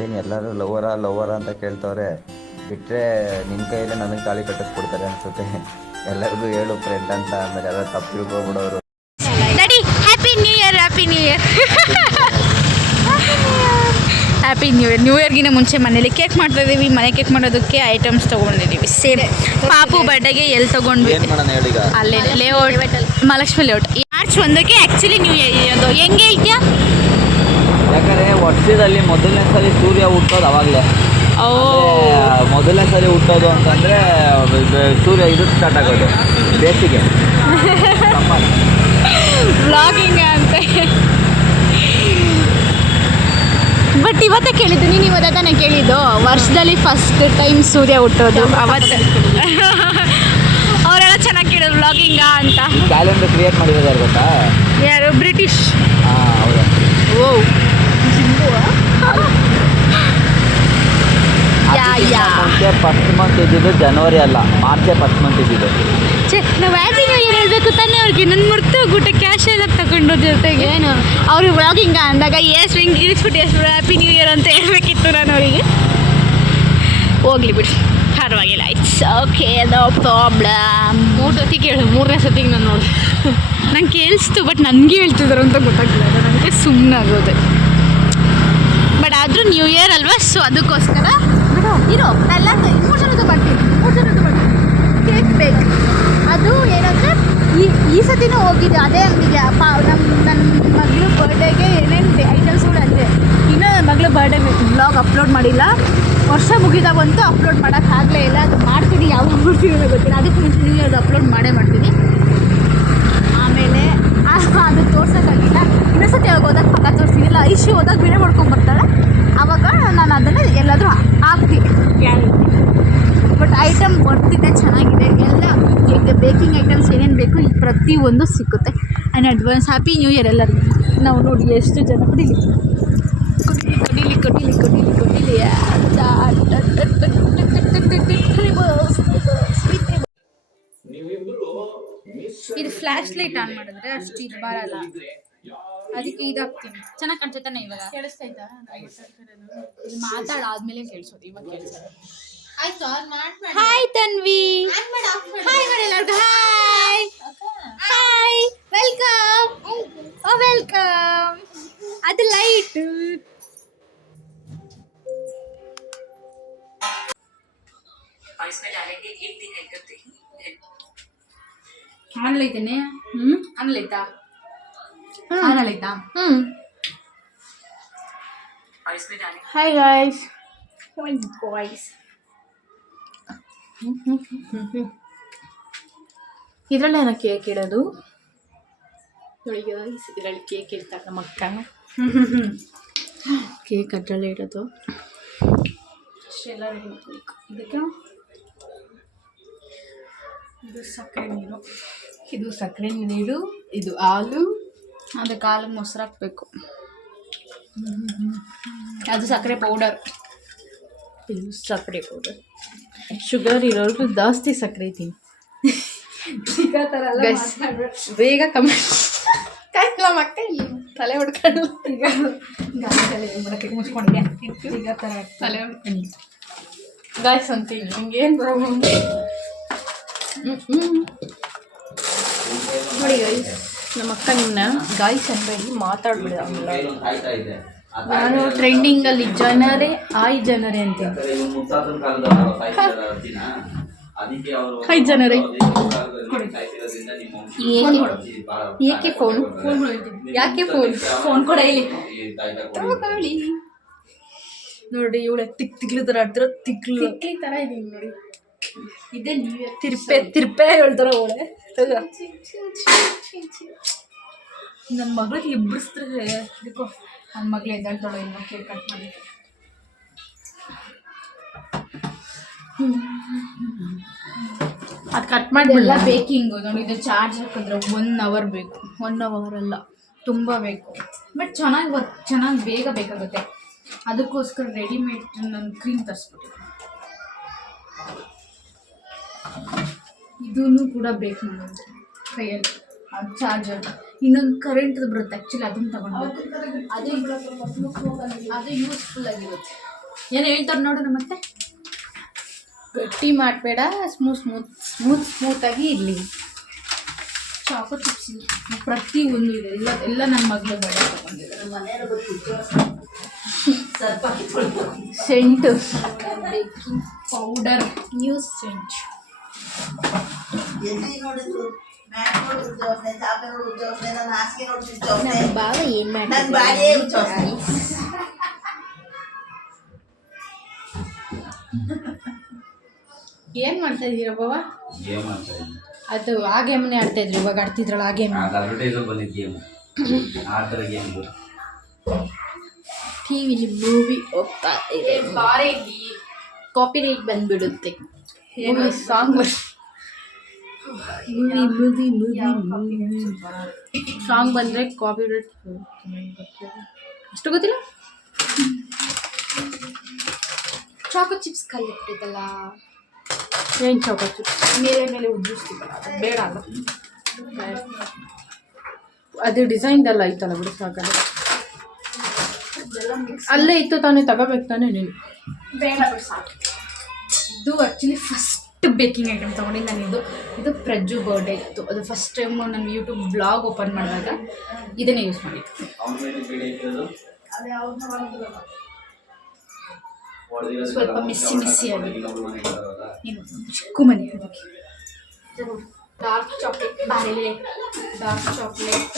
ಏನು ಎಲ್ಲರೂ ಲವರ ಅಂತ ಕೇಳ್ತವ್ರೆ, ಬಿಟ್ಟರೆ ನಿನ್ನ ಕೈಯಲ್ಲೇ ನನಗೆ ತಾಳಿ ಕಟ್ಟಿಸ್ಬಿಡ್ತಾರೆ ಅನಿಸುತ್ತೆ. ಎಲ್ಲರಿಗೂ ಹೇಳು ಫ್ರೆಂಡ್ ಅಂತ, ಆಮೇಲೆ ಎಲ್ಲ ತಪ್ಪು ತಿಳ್ಕೊಬಿಡೋರು. Happy new year. Happy new year. New ಇಯರ್ಗಿನ ಮುಂಚೆ ಮನೇಲಿ ಕೇಕ್ ಮಾಡ್ತಾ ಇದ್ದೀವಿ. ಮನೆ ಕೇಕ್ ಮಾಡೋದಕ್ಕೆ ಐಟಮ್ಸ್ ತೊಗೊಂಡಿದ್ದೀವಿ. ಸೇಮ್ ಪಾಪು ಬರ್ಡೇಗೆ ಎಲ್ಲಿ ತೊಗೊಂಡ್ವಿ? ಅಲ್ಲೇ ಲೇಔಟ್, ಮಹಾಲಕ್ಷ್ಮಿ ಲೇಔಟ್. ಮಾರ್ಚ್ 1ಕ್ಕೆ ಆ್ಯಕ್ಚುಲಿ ನ್ಯೂ ಇಯರ್ ಇರೋದು. ಹೆಂಗೆ ಹೇಳ್ತೀಯಾ? ಯಾಕಂದರೆ ವರ್ಷದಲ್ಲಿ ಮೊದಲನೇ ಸಲ ಸೂರ್ಯ ಹುಟ್ಟೋದು ಅವಾಗಲೇ. ಮೊದಲನೇ ಸಲ ಹುಟ್ಟೋದು ಅಂತಂದರೆ ಸೂರ್ಯ ಇದು ಸ್ಟಾರ್ಟ್ ಆಗೋದು ಬೇಸಿಗೆ ವ್ಲಾಗಿಂಗ್ ಅಂತ. ಬಟ್ ಇವತ್ತೇ ಕೇಳಿದ್ದು, ನೀನು ಇವತ್ತೇ ತಾನೇ ಕೇಳಿದ್ದು ವರ್ಷದಲ್ಲಿ ಫಸ್ಟ್ ಟೈಮ್ ಸೂರ್ಯ ಹುಟ್ಟೋದು ಅವತ್ತು. ಅವರೆಲ್ಲ ಚೆನ್ನಾಗಿ ಕೇಳಿದ್ರು ವ್ಲಾಗಿಂಗ ಅಂತ. ಕ್ಯಾಲೆಂಡರ್ ಕ್ರಿಯೇಟ್ ಮಾಡಿರೋದು ಗೊತ್ತಾ? ಯಾರು? ಬ್ರಿಟಿಷ್. ಹೌದಾ? ಓ ಮುಂಚೆ ಫಸ್ಟ್ ಮಂತ್ ಇದ್ದಿದ್ದು ಜನವರಿ ಅಲ್ಲ, ಮಾರ್ಚೇ ಫಸ್ಟ್ ಮಂತ್ ಇದ್ದಿದ್ದು. ನಾವು ಹ್ಯಾಪಿ ನ್ಯೂ ಇಯರ್ ಹೇಳ್ಬೇಕು ತಾನೇ ಅವ್ರಿಗೆ. ನನ್ನ ಮರ್ತು ಊಟ ಕ್ಯಾಶ್ ಎಲ್ಲ ತಗೊಂಡು ಜೊತೆಗೆ ಏನು ಅವ್ರಿಗೆ ವ್ಲಾಗಿಂಗ ಅಂದಾಗ ಎಷ್ಟು ಹಿಂಗೆ ಇರಿಸ್ಬಿಟ್ಟು ಎಷ್ಟು ಹ್ಯಾಪಿ ನ್ಯೂ ಇಯರ್ ಅಂತ ಹೇಳ್ಬೇಕಿತ್ತು ನಾನು ಅವರಿಗೆ. ಹೋಗ್ಲಿ ಬಿಡಿ, ಪರವಾಗಿಲ್ಲ, ಇಟ್ಸ್ ಓಕೆ, ನೋ ಪ್ರಾಬ್ಲಮ್. 3 ಸತಿ ಕೇಳು, 3ನೇ ಸತಿಗೆ ನಾನು ನೋಡಿ ನಂಗೆ ಕೇಳಿಸ್ತು, ಬಟ್ ನನಗೆ ಹೇಳ್ತಿದ್ರು ಅಂತ ಗೊತ್ತಾಗಲಿಲ್ಲ. ನನಗೆ ಸುಮ್ಮನೆ ಆಗೋದೆ. ಬಟ್ ಆದರೂ ನ್ಯೂ ಇಯರ್ ಅಲ್ವಾ, ಸೊ ಅದಕ್ಕೋಸ್ಕರ ಇರೋ ಎಲ್ಲ 3 ಜನದ್ದು ಬರ್ತೀನಿ. ಕೇಕ್ ಬೇಕು. ಅದು ಏನಂದರೆ ಈ ಸತಿನೂ ಹೋಗಿದ್ದೆ ಅದೇ ಅಂಗಡಿಗೆ. ನನ್ನ ಮಗಳು ಬರ್ಡೇಗೆ ಏನೇನು ಐಟಮ್ಸ್ಗಳು ಅಲ್ಲೇ. ಇನ್ನೂ ನನ್ನ ಮಗಳು ಬರ್ಡೇ ಬ್ಲಾಗ್ ಅಪ್ಲೋಡ್ ಮಾಡಿಲ್ಲ. ವರ್ಷ ಮುಗಿದಾಗಂತೂ ಅಪ್ಲೋಡ್ ಮಾಡೋಕ್ಕಾಗಲೇ ಇಲ್ಲ. ಅದು ಮಾಡ್ತೀನಿ, ಯಾವಾಗ ಮಾಡ್ತೀನಿ ಗೊತ್ತಿಲ್ಲ. ಅದಕ್ಕೆ ಮುಂಚೆ ನ್ಯೂ ಇಯರ್ದು ಅಪ್ಲೋಡ್ ಮಾಡ್ತೀನಿ. ಆಮೇಲೆ ಅದು ತೋರ್ಸೋಕ್ಕಾಗಿಲ್ಲ. ಇನ್ನೊಂದ್ಸತಿ ಯಾವಾಗ ಹೋದಾಗ ಪಕ್ಕ ತೋರಿಸ್ತೀನಿಲ್ಲ. ಐಶು ಹೋದಾಗ ವಿಡಿಯೋ ಮಾಡ್ಕೊಂಡ್ಬರ್ತಾಳೆ, ಆವಾಗ ನಾನು ಅದನ್ನು ಎಲ್ಲಾದರೂ ಹಾಕ್ತೀನಿ ಗ್ಯಾರಂಟಿ. ಬಟ್ ಐಟಮ್ ಬರ್ತಿದೆ, ಚೆನ್ನಾಗಿದೆ. ಎಲ್ಲ ಬೇಕಿಂಗ್ ಐಟಮ್ಸ್ ಏನೇನು ಬೇಕು ಈ ಪ್ರತಿಯೊಂದು ಸಿಕ್ಕುತ್ತೆ. And advance happy new year ಎಲ್ಲರಿಗೂ. ನಾವು ನೋಡಿ ಎಷ್ಟು ಜನ ಕುಡೀಲಿ ಇದು ಫ್ಲ್ಯಾಶ್ ಲೈಟ್ ಆನ್ ಮಾಡಿದ್ರೆ ಅಷ್ಟು ಇದು ಬರಲ್ಲ, ಅದಕ್ಕೆ ಇದಾಗ್ತೀನಿ. ಚೆನ್ನಾಗಿ ಕಾಣಿಸುತ್ತಾನೆ ಇವಾಗ? ಕೇಳಿಸ್ತಾಯ್ತಾ? ಇದು ಮಾತಾಡಾದ್ಮೇಲೆ ಕೇಳಿಸೋದು, ಇವಾಗ ಕೇಳಿಸೋದು. ಹಾಯ್ ತನ್ವಿ, ಹಾಯ್ ಮಾಡಿ ಎಲ್ಲರಿಗೂ. Hi, welcome. ವೆಲ್ಕಮ್. ಅದು ಲೈಟ್ ಆನ್ಲೈತೇನೆ. ಆನ್ಲೈತಾ? ಆನ್ಲೈತಾ? Hi guys. ಇದರಲ್ಲೇ ಏನೋ ಕೇಕ್ ಇಡೋದು. ಇದರಲ್ಲಿ ಕೇಕ್ ಇಡ್ತಾರೆ ನಮ್ಮ ಅಕ್ಕ. ಕೇಕ್ ಅದರಲ್ಲೇ ಇಡೋದು. ಅಷ್ಟೆಲ್ಲ ರೆಡಿ ಮಾಡ್ಕೋಬೇಕು. ಇದಕ್ಕೆ ಇದು ಸಕ್ಕರೆ ನೀರು, ಇದು ಸಕ್ಕರೆ ನೀರು, ಇದು ಹಾಲು, ಅದಕ್ಕೆ ಹಾಲು ಮೊಸರು ಹಾಕಬೇಕು. ಅದು ಸಕ್ಕರೆ ಪೌಡರ್, ಇದು ಸಕ್ಕರೆ ಪೌಡರ್. ಶುಗರ್ ಇರೋರ್ಗು ಜಾಸ್ತಿ ಸಕ್ಕರೆ ತಿನ್ನಿ. ಬೇಗ ಕಮ್ಮಿ ಕಾಯ್ತಿಲ್ಲ ಮಕ್ಕ ಇಲ್ಲಿ ತಲೆ ಹೊಡ್ಕೊಂಡು ಈಗ ಗಾಳಿ ಮಾಡಕ್ಕೆ ಮುಚ್ಕೊಂಡೆ ಈಗ ಥರ ತಲೆ ಹೊಡ್ಕೊಂಡು ಗಾಯ್ಸ್ ಅಂತೀನಿ. ಹಿಂಗೇನು ಪ್ರಾಬ್ಲಮ್ ನೋಡಿ ಗಾಯ್ಸ್. ನಮ್ಮ ಅಕ್ಕ ನಿಮ್ಮನ್ನ ಗಾಯ್ಸ್ ಅನ್ಬೇಡಿ, ಮಾತಾಡ್ಬಿಡಿ. ನಾನು ಟ್ರೆಂಡಿಂಗಲ್ಲಿ ಜನರೇ ಅಂತೀನಿ. ಹಾಯ್ ಜನರೇ. ಏಕೆ ಫೋನ್ ಯಾಕೆ ಫೋನ್ ಕೊಡ ಇಲ್ಲಿ ತಗೊಳ್ಳಿ. ನೋಡಿ ಇವಳೆ ತಿಕ್ಲು ಥರ ಆಡ್ತಿರೋ ತಿಕ್ಲಿ ಥರ ಇದೀನಿ ನೋಡಿ. ಇದೇ ನೀವೇ ತಿರ್ಪೆ ಹೇಳ್ತಾರ ಅವಳೆ. ನನ್ನ ಮಗಳಿಗೆ ಇಬ್ಬರಿಸಿದ್ರೆ ಇದಕ್ಕೋ ನನ್ನ ಮಗಳು ಎದ್ದಾಳ್ತಾಳೋ ಇನ್ನು ಕೇಕ್ ಕಟ್ ಮಾಡಿ. ಅದು ಕಟ್ ಮಾಡಿಲ್ಲ. ಬೇಕಿಂಗು ನೋಡಿ, ಇದು ಚಾರ್ಜ್ ಹಾಕಿದ್ರೆ 1 ಅವರ್ ಬೇಕು. 1 ಅವರ್ ಅಲ್ಲ, ತುಂಬ ಬೇಕು. ಬಟ್ ಚೆನ್ನಾಗಿ ಬೇಗ ಬೇಕಾಗುತ್ತೆ. ಅದಕ್ಕೋಸ್ಕರ ರೆಡಿಮೇಡ್ ನಾನು ಕ್ರೀಮ್ ತರಿಸ್ಬಿಟ್ಟು ಇದೂ ಕೂಡ ಬೇಕು ನನಗೆ ಕೈಯಲ್ಲಿ. ಅದು ಚಾರ್ಜರ್ ಇನ್ನೊಂದು ಕರೆಂಟ್ದು ಬರುತ್ತೆ ಆ್ಯಕ್ಚುಲಿ ಅದನ್ನು ತಗೊಂಡು ಅದು ಯೂಸ್ಫುಲ್ ಆಗಿರುತ್ತೆ. ಏನು ಹೇಳ್ತಾರೆ ನೋಡೋಣ ಮತ್ತೆ. ಗಟ್ಟಿ ಮಾಡಬೇಡ, ಸ್ಮೂತಾಗಿ ಇರಲಿ. ಚಾಕೋ ಚಿಪ್ಸ್ ಪ್ರತಿ ಒಂದು ಇದೆ, ಎಲ್ಲ ನನ್ನ ಮಗಳು ಬೇಡ ತಗೊಂಡಿದ್ದಾರೆ. ಸೆಂಟು, ಬೇಕಿಂಗ್ ಪೌಡರ್, ನ್ಯೂಸ್ ಸೆಂಟ್. ಬಾವ ಏನು ಮಾಡ್ತಾರೆ ಏನು ಮಾಡ್ತಾ ಇದ್ದೀರಾ ಬಾವ? ಅದು ಆ ಗೇಮ್ನೇ ಆಡ್ತಾ ಇದ್ರು, ಇವಾಗ ಆಡ್ತಿದ್ರಲ್ಲ ಆ ಗೇಮ್. ಟಿವಿಲಿ ಮೂವಿ ಹೋಗ್ತಾ ಇದೆ, ಕಾಪಿ ರೈಟ್ ಬಂದ್ಬಿಡುತ್ತೆ. ಸಾಂಗ್ ಸಾಂಗ್ ಬಂದರೆ ಕಾಪಿ ರೈಟ್ ಅಷ್ಟು ಗೊತ್ತಿಲ್ಲ. ಚಾಕೋ ಚಿಪ್ಸ್ ಕಲ್ಲಿಟ್ಟಿದ್ದಲ್ಲ, ಏನು ಚಾಕೋ ಚಿಪ್ಸ್ ಮೇಲೆ ಉದ್ದಿಸ್ತಿದ್ದಲ್ಲ, ಅದು ಬೇಡ ಅಲ್ಲ. ಅದು ಡಿಸೈನ್ದೆಲ್ಲ ಐತಲ್ಲ ಬಿಡು, ಸಾಕಲ್ಲ. ಅಲ್ಲೇ ಇತ್ತು ತಾನೇ, ತಗೋಬೇಕು ತಾನೇ ನೀನು. ಬೇಡ ಬಿಡು ಸಾಕು. ಇದು ಆ್ಯಕ್ಚುಲಿ ಫಸ್ಟ್ ಬೇಕಿಂಗ್ ಐಟಮ್ ತೊಗೊಂಡಿದ್ದು ನಾನು. ಇದು ಪ್ರಜ್ಜು ಬರ್ಡೇ ಇತ್ತು, ಅದು ಫಸ್ಟ್ ಟೈಮ್ ನಾನು ಯೂಟ್ಯೂಬ್ ಬ್ಲಾಗ್ ಓಪನ್ ಮಾಡಿದಾಗ ಇದನ್ನೇ ಯೂಸ್ ಮಾಡಿದ್ದು. ಸ್ವಲ್ಪ ಮಿಸ್ಸಿ ಆಗಿದೆ, ಏನು ಚಿಕ್ಕು ಮನೆ. ಅದಕ್ಕೆ ಡಾರ್ಕ್ ಚಾಕ್ಲೇಟ್, ಬಾರೆಲೆ ಡಾರ್ಕ್ ಚಾಕ್ಲೇಟ್,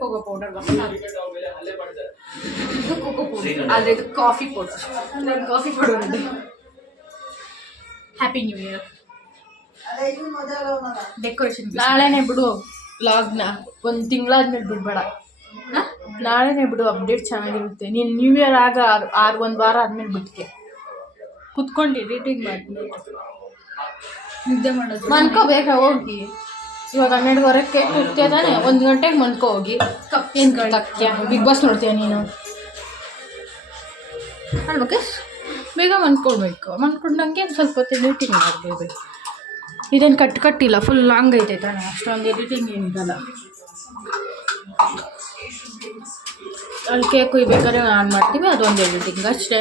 ಕೋಕೋ ಪೌಡರ್. ಇದು ಕೋಕೋ ಪೌಡರ್, ಆದರೆ ಇದು ಕಾಫಿ ಪೌಡರ್. ನಾನು ಕಾಫಿ ಪೌಡರ್ ಇದೆ. Happy new year. ಡೆಕೋರೇಷನ್ ನಾಳೆನೇ ಬಿಡು ವ್ಲಾಗ್ನ, ಒಂದು ತಿಂಗಳಾದ್ಮೇಲೆ ಬಿಡಬೇಡ. ನಾಳೆನೇ ಬಿಡು, ಅಪ್ಡೇಟ್ ಚೆನ್ನಾಗಿರುತ್ತೆ. ನೀನು ನ್ಯೂ ಇಯರ್ ಒಂದು ವಾರ ಆದಮೇಲೆ ಬಿಟ್ಟಿಗೆ ಕುತ್ಕೊಂಡು ಎಡಿಟಿಂಗ್ ಮಾಡ್ತೀನಿ. ನಿದ್ದೆ ಮಾಡೋದು ಮನ್ಕೋಬೇಕಾ ಹೋಗಿ. ಇವಾಗ 12:30 ಕೇಕ್ ಕುಡ್ತೀಯ ತಾನೆ, 1 ಗಂಟೆಗೆ ಮನ್ಕೋ ಹೋಗಿ. ಏನು ಕಳ್ತಾಕ್ತೀಯ? ಬಿಗ್ ಬಾಸ್ ನೋಡ್ತೀಯ ನೀನು ಅಲ್ವಕ್ಕೆ? ಬೇಗ ಮನ್ಕೊಳ್ಬೇಕು. ಮನ್ಕೊಂಡಂಗೆ ಸ್ವಲ್ಪ ಹೊತ್ತು ಎಡಿಟಿಂಗ್ ಮಾಡ್ಬೋದು. ಇದೇನು ಕಟ್ಟಿಲ್ಲ, ಫುಲ್ ಲಾಂಗ್ ಐತೆ ತಾನೆ, ಅಷ್ಟೊಂದು ಎಡಿಟಿಂಗ್ ಏನಿರಲ್ಲ. ಅಲ್ಲಿ ಕೇಕ್ ಕುಯ್ಬೇಕಾದ್ರೆ ಆನ್ ಮಾಡ್ತೀವಿ, ಅದೊಂದು ಎಡಿಟಿಂಗ್ ಅಷ್ಟೇ,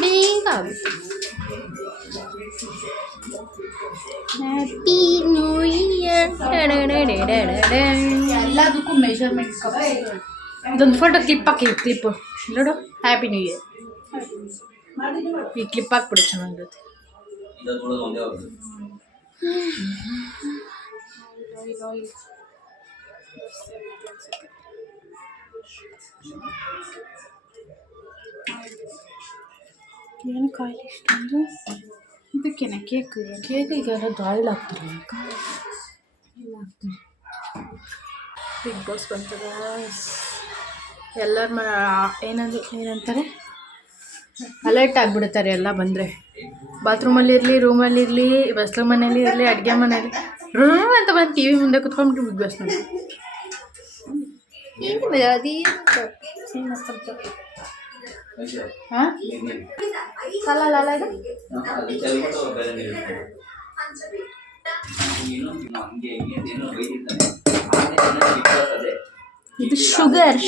ಬೇಗ ಆಗುತ್ತೆ. Happy new year. ಎಲ್ಲದಕ್ಕೂ ಮೆಷರ್ಮೆಂಟ್ ಕಪ್. ಇದೊಂದು ಫೋಟೋ ಕ್ಲಿಪ್ ಹಾಕಿ, ಕ್ಲಿಪ್ಪು ನೋಡು, ಹ್ಯಾಪಿ ನ್ಯೂ ಇಯರ್. ಈ ಕ್ಲಿಪ್ ಹಾಕ್ಬಿಡು, ಚೆನ್ನಾಗಿರುತ್ತೆ. ಏನು ಕಾಯಿಲೆ ಇಷ್ಟೊಂದು? ಇದಕ್ಕೇನೆ ಕೇಕಿಗೆಲ್ಲ ಆಯಿಲ್ ಹಾಕ್ತಾರೆ, ಇಲ್ಲ ಹಾಕ್ತಾರೆ. ಬಿಗ್ ಬಾಸ್ ಬಂತದ, ಎಲ್ಲರ ಏನಂತಾರೆ, ಅಲರ್ಟ್ ಆಗಿಬಿಡ್ತಾರೆ ಎಲ್ಲ ಬಂದರೆ. ಬಾತ್ರೂಮಲ್ಲಿರಲಿ, ರೂಮಲ್ಲಿರಲಿ, ಬಸ್ಲು ಮನೇಲಿ ಇರಲಿ, ಅಡುಗೆ ಮನೇಲಿ ರೂಮ್ ಅಂತ ಬಂದು ಟಿ ವಿ ಮುಂದೆ ಕುತ್ಕೊಂಡ್ಬಿಟ್ಟು ಬಿಗ್ ಬಾಸ್ ನೋಡಿ. ಹಾಂ ಅಲ್ಲ ಇದು ಇದು ಶುಗರ್.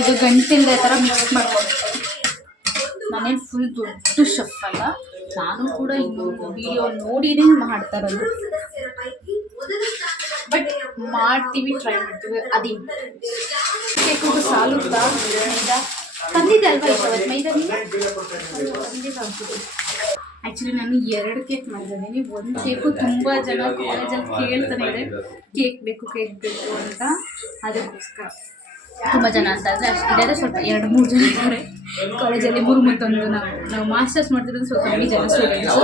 ಇದು ಗಂಟಿಲ್ದೆ ಥರ ಮಿಕ್ಸ್ ಮಾಡ್ಕೊಂಡು. ನಾನೇನು ಫುಲ್ ದೊಡ್ಡ ಶೆಫ್ ಅಲ್ಲ, ನಾನು ಕೂಡ ಇನ್ನೊಂದು ವಿಡಿಯೋ ನೋಡಿನೇ ಮಾಡ್ತಾ ಇರೋದು. ಬಟ್ ಮಾಡ್ತೀವಿ, ಟ್ರೈ ಮಾಡ್ತೀವಿ. ಅದೇ ಕೇಕು ಸಾಲುತ್ತಾ ಮೈದಾ ತಂದಿದ್ದೆ ಅಲ್ವಾ ಇವತ್ತು ಮೈದಾ ನೀವು? ಆ್ಯಕ್ಚುಲಿ ನಾನು 2 ಕೇಕ್ ಮಾಡಿದ್ದೀನಿ. ಒಂದು ಕೇಕು ತುಂಬ ಜನ ಕಾಲೇಜಲ್ಲಿ ಕೇಳ್ತಾನೆ ಇದೆ, ಕೇಕ್ ಬೇಕು ಅಂತ. ಅದಕ್ಕೋಸ್ಕರ ತುಂಬ ಜನ ಅಂತ ಅಂದರೆ ಅಷ್ಟಿದೆ, ಸ್ವಲ್ಪ 2-3 ಜನ ಇದ್ದಾರೆ ಕಾಲೇಜಲ್ಲಿ. 3 ಮತ್ತೊಂದು ನಾವು ಮಾಸ್ಟರ್ಸ್ ಮಾಡ್ತಿರೋದು ಸ್ವಲ್ಪ ಕಮ್ಮಿ ಜನ ಸ್ಟೂಡೆಂಟ್ಸು,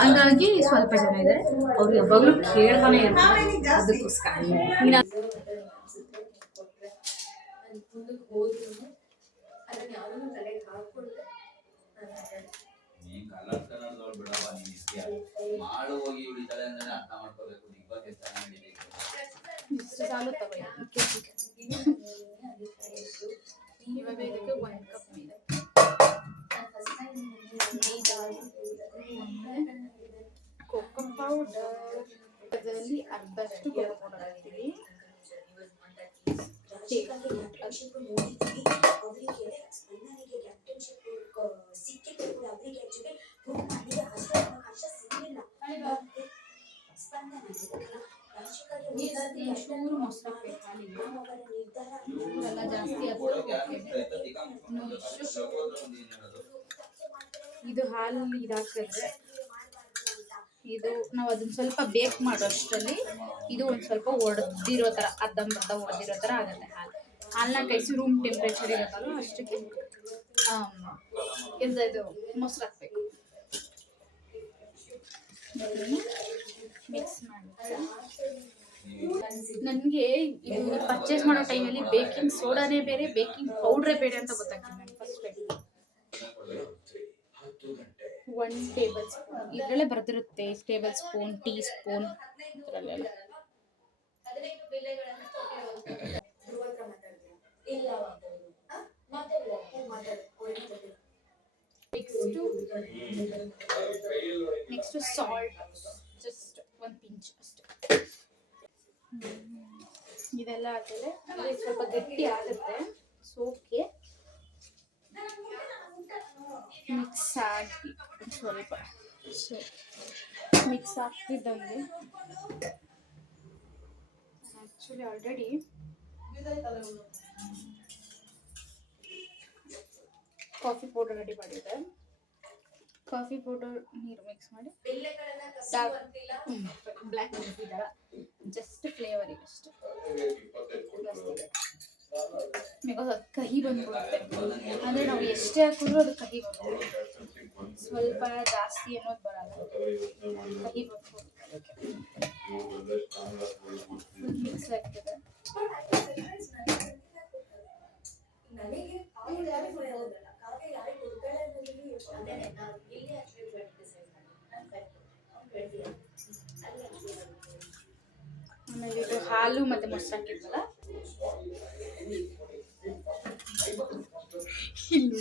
ಹಂಗಾಗಿ ಸ್ವಲ್ಪ ಜನ ಇದ್ದಾರೆ. ಅವ್ರು ಯಾವಾಗಲೂ ಕೇಳ್ತಾನೆ ಇರ್ತಾರೆ, ಅದಕ್ಕೋಸ್ಕರ. ಸಾಲು ತಗೋ ಇವಾಗ ಇದಕ್ಕೆ 1 ಕಪ್ ಮೈದಾ. ಪೌಡರ್ ಅದರಲ್ಲಿ ಅರ್ಧಷ್ಟು ಕೋಕೋ ಪೌಡರ್ ಹಾಕ್ತೀವಿ. ಚೂರು ಮೊಸರು ಹಾಕ್ಬೇಕು ಹಾಲಿಗೆ, ಎಲ್ಲ ಜಾಸ್ತಿ ಇದು ಹಾಲು ಇದಾಕಿದ್ರೆ ಇದು ನಾವು ಅದನ್ನ ಸ್ವಲ್ಪ ಬೇಕ್ ಮಾಡೋ ಅಷ್ಟರಲ್ಲಿ ಇದು ಒಂದು ಸ್ವಲ್ಪ ಒಡೆದಿರೋ ಥರ ಅರ್ಧಂಬರ್ಧ ಒಡೆದಿರೋ ಥರ ಆಗುತ್ತೆ. ಹಾಲನ್ನ ಕೈಸಿ ರೂಮ್ ಟೆಂಪ್ರೇಚರ್ ಇರುತ್ತಲ್ಲ ಅಷ್ಟಕ್ಕೆ ಇದು ಮೊಸರು ಹಾಕ್ಬೇಕು. ಮಿಕ್ಸ್ ಮಾಡಿ ನನಗೆ ಇದು ಪರ್ಚೇಸ್ ಮಾಡೋ ಟೈಮಲ್ಲಿ ಬೇಕಿಂಗ್ ಸೋಡಾನೇ ಬೇರೆ ಬೇಕಿಂಗ್ ಪೌಡ್ರೇ ಬೇರೆ ಅಂತ ಗೊತ್ತಾಗ್ತದೆ ನನಗೆ ಫಸ್ಟ್ ಟೈಮ್. 1 ಟೇಬಲ್ ಸ್ಪೂನ್ ಇದರಲ್ಲೇ ಬರ್ತಿರುತ್ತೆ, ಟೇಬಲ್ ಸ್ಪೂನ್, ಟೀ ಸ್ಪೂನ್ ಇದರಲ್ಲೆಲ್ಲ. ನೆಕ್ಸ್ಟ್ ಸಾಲ್ಟ್ ಜಸ್ಟ್ 1 ಪಿಂಚ್ ಅಷ್ಟೇ. ಇದೆಲ್ಲ ಆದಮೇಲೆ ಸ್ವಲ್ಪ ಗಟ್ಟಿ ಆಗುತ್ತೆ, ಸೋಪ್ಗೆ ಮಿಕ್ಸ್ ಆಗಿ ಸ್ವಲ್ಪ ಮಿಕ್ಸ್ ಆಗ್ತಿದ್ದಂಗೆ actually already coffee powder ready ಮಾಡಿದೆ. ಕಾಫಿ ಪೌಡರ್ ನೀರು ಮಿಕ್ಸ್ ಮಾಡಿ ಬ್ಲ್ಯಾಕ್ ಇದರ ಜಸ್ಟ್ ಫ್ಲೇವರಿಗೆ ಅಷ್ಟೆ, ಬಿಕಾಸ್ ಅದು ಕಹಿ ಬಂದ್ಬಿಡುತ್ತೆ. ಅಂದರೆ ನಾವು ಎಷ್ಟೇ ಹಾಕಿದ್ರು ಅದು ಕಹಿ ಬಂದ್ಬಿಡುತ್ತೆ, ಸ್ವಲ್ಪ ಜಾಸ್ತಿ ಅನ್ನೋದು ಬರಲ್ಲ, ಕಹಿ ಬಂದ್ಬಿಡುತ್ತೆ. ಮಿಕ್ಸ್ ಆಗ್ತದೆ. ಆಮೇಲೆ ಇದು ಹಾಲು ಮತ್ತು ಮೊಸರು ಹಾಕಿದ್ವಲ್ಲ, ಇಲ್ಲಿ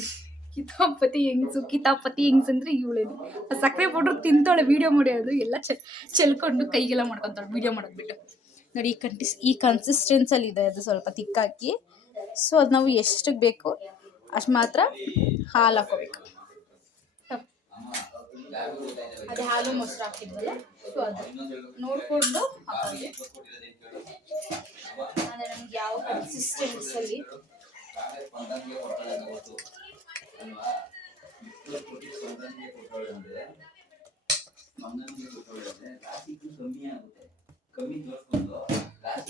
ಕಿತಾಪತಿ ಹೆಂಗ್ಸ್ ಅಂದ್ರೆ ಇವಳೇನು ಸಕ್ಕರೆ ಪೌಡ್ರ್ ತಿಂತಾಳೆ. ವಿಡಿಯೋ ಮಾಡೋದು ಎಲ್ಲ ಚೆಲ್ಕೊಂಡು ಕೈಗೆಲ್ಲ ಮಾಡ್ಕೊತಾಳೆ ವಿಡಿಯೋ ಮಾಡೋದು ಬಿಟ್ಟು. ನೋಡಿ ಈ ಕನ್ಸಿಸ್ಟೆನ್ಸಲ್ಲಿ ಇದೆ, ಅದು ಸ್ವಲ್ಪ ತಿಕ್ಕಾಕಿ. ಸೊ ಅದು ನಾವು ಎಷ್ಟಕ್ಕೆ ಬೇಕು ಅಷ್ಟು ಮಾತ್ರ ಹಾಲು ಹಾಕೋಬೇಕು. ಅದೇ ಹಾಲು ಮೊಸರು ಹಾಕಿದ್ವಲ್ಲ, ಸೊ ಅದು ನೋಡಿಕೊಂಡು ಹಾಕೋದು. ಅಂದರೆ ನಮ್ಗೆ ಯಾವ ಕನ್ಸಿಸ್ಟೆನ್ಸಲ್ಲಿ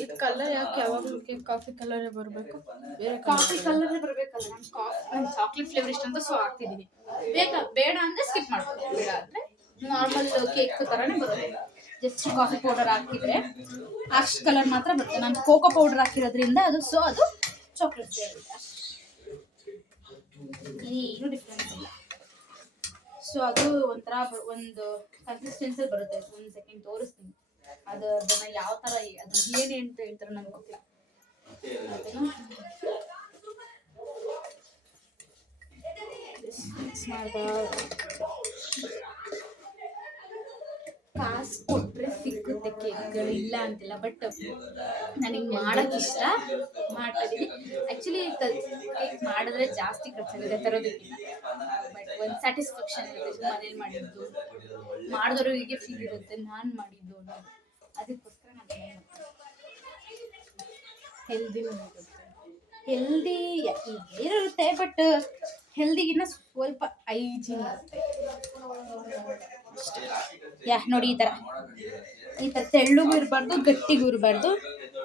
ಇದು ಕಲರ್ ಯಾಕೆ ಯಾವಾಗಲೂ ಕಾಫಿ ಕಲರೇ ಬರಬೇಕು, ಬೇರೆ ಕಾಫಿ ಕಲರೇ ಬರಬೇಕಲ್ಲ. ನಾನು ಚಾಕ್ಲೇಟ್ ಫ್ಲೇವರ್ ಇಷ್ಟ ಅಂತ ಸೊ ಹಾಕ್ತಿದ್ದೀನಿ. ಬೇಡ ಅಂದರೆ ಸ್ಕಿಪ್ ಮಾಡ್ಬೋದು, ಬೇಡ ಅಂದರೆ ನಾರ್ಮಲ್ ಕೇಕ್ ಥರನೇ ಬರುತ್ತೆ. ಜಸ್ಟ್ ಕಾಫಿ ಪೌಡರ್ ಹಾಕಿದರೆ ಅಷ್ಟು ಕಲರ್ ಮಾತ್ರ ಬರುತ್ತೆ. ನಾನು ಕೋಕೋ ಪೌಡರ್ ಹಾಕಿರೋದ್ರಿಂದ ಅದು ಚಾಕ್ಲೇಟ್ ಫ್ಲೇವರ್ ಏನು ಡಿಫ್ರೆನ್ಸ್ ಇಲ್ಲ. ಸೊ ಅದು ಒಂಥರ ಒಂದು ಕನ್ಸಿಸ್ಟೆನ್ಸಲ್ಲಿ ಬರುತ್ತೆ. 1 ಸೆಕೆಂಡ್ ತೋರಿಸ್ತೀನಿ ಅದನ್ನು ಯಾವ ಥರ ಅದು ಏನೇ ಅಂತ ಹೇಳ್ತಾರೆ ನನಗೆ ಗೊತ್ತಿಲ್ಲ. ಮಿಕ್ಸ್ ಮಾಡಿದ ಕಾಸು ಕೊಟ್ಟರೆ ಸಿಗುತ್ತೆ ಕೇಕ್ಗಳು, ಇಲ್ಲ ಅಂತಿಲ್ಲ. ಬಟ್ ನನಗೆ ಮಾಡೋಕ್ಕೆ ಇಷ್ಟ, ಮಾಡ್ತಾಯಿದ್ದೀನಿ. ಆ್ಯಕ್ಚುಲಿ ಕೇಕ್ ಮಾಡಿದ್ರೆ ಜಾಸ್ತಿ ಖರ್ಚಾಗುತ್ತೆ ತರೋದಕ್ಕಿಂತ, ಬಟ್ ಒಂದು ಸ್ಯಾಟಿಸ್ಫ್ಯಾಕ್ಷನ್ ಇರುತ್ತೆ. ಮನೇಲಿ ಮಾಡಿದ್ದು ಮಾಡಿದವ್ರಿಗೆ ಫೀಲ್ ಇರುತ್ತೆ, ನಾನು ಮಾಡಿದ್ದು ಅನ್ನೋದು. ಅದಕ್ಕೋಸ್ಕರ ನಾನು ಹೆಲ್ದಿನೂ ಇರುತ್ತೆ. ಹೆಲ್ದಿ ಇರುತ್ತೆ, ಬಟ್ ಹೆಲ್ದಿಗಿನ್ನ ಸ್ವಲ್ಪ ಹೈಜೀನ್ ಇರುತ್ತೆ. ನೋಡಿ ಈ ಥರ ತೆಳ್ಳಗೂ ಇರಬಾರ್ದು, ಗಟ್ಟಿಗೂ ಇರಬಾರ್ದು.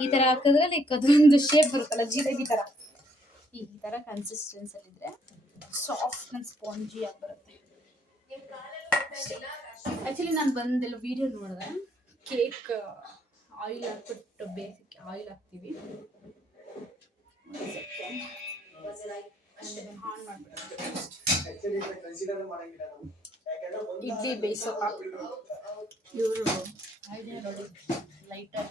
ಈ ಥರ ಹಾಕಿದ್ರೆ ಲೈಕ್ ಅದೊಂದು ಶೇಪ್ ಬರುತ್ತಲ್ಲ ಜಿಲೇಬಿ ಥರ, ಈ ಥರ ಕನ್ಸಿಸ್ಟೆನ್ಸಲ್ಲಿದ್ದರೆ ಸಾಫ್ಟ್ ಆ್ಯಂಡ್ ಸ್ಪಾಂಜಿ ಆಗಿ ಬರುತ್ತೆ. ಆ್ಯಕ್ಚುಲಿ ನಾನು ಬಂದೆಲ್ಲ ವೀಡಿಯೋ ನೋಡಿದೆ, ಕೇಕ್ ಆಯಿಲ್ ಹಾಕ್ಬಿಟ್ಟು ಬೇಸಿಕ್ ಆಯಿಲ್ ಹಾಕ್ತೀವಿ. ಆನ್ ಮಾಡಿಬಿಟ್ಟು ಇಡ್ಲಿ ಬೇಯಿಸೋ ಇವರು ನೋಡಿ ಲೈಟಾಗಿ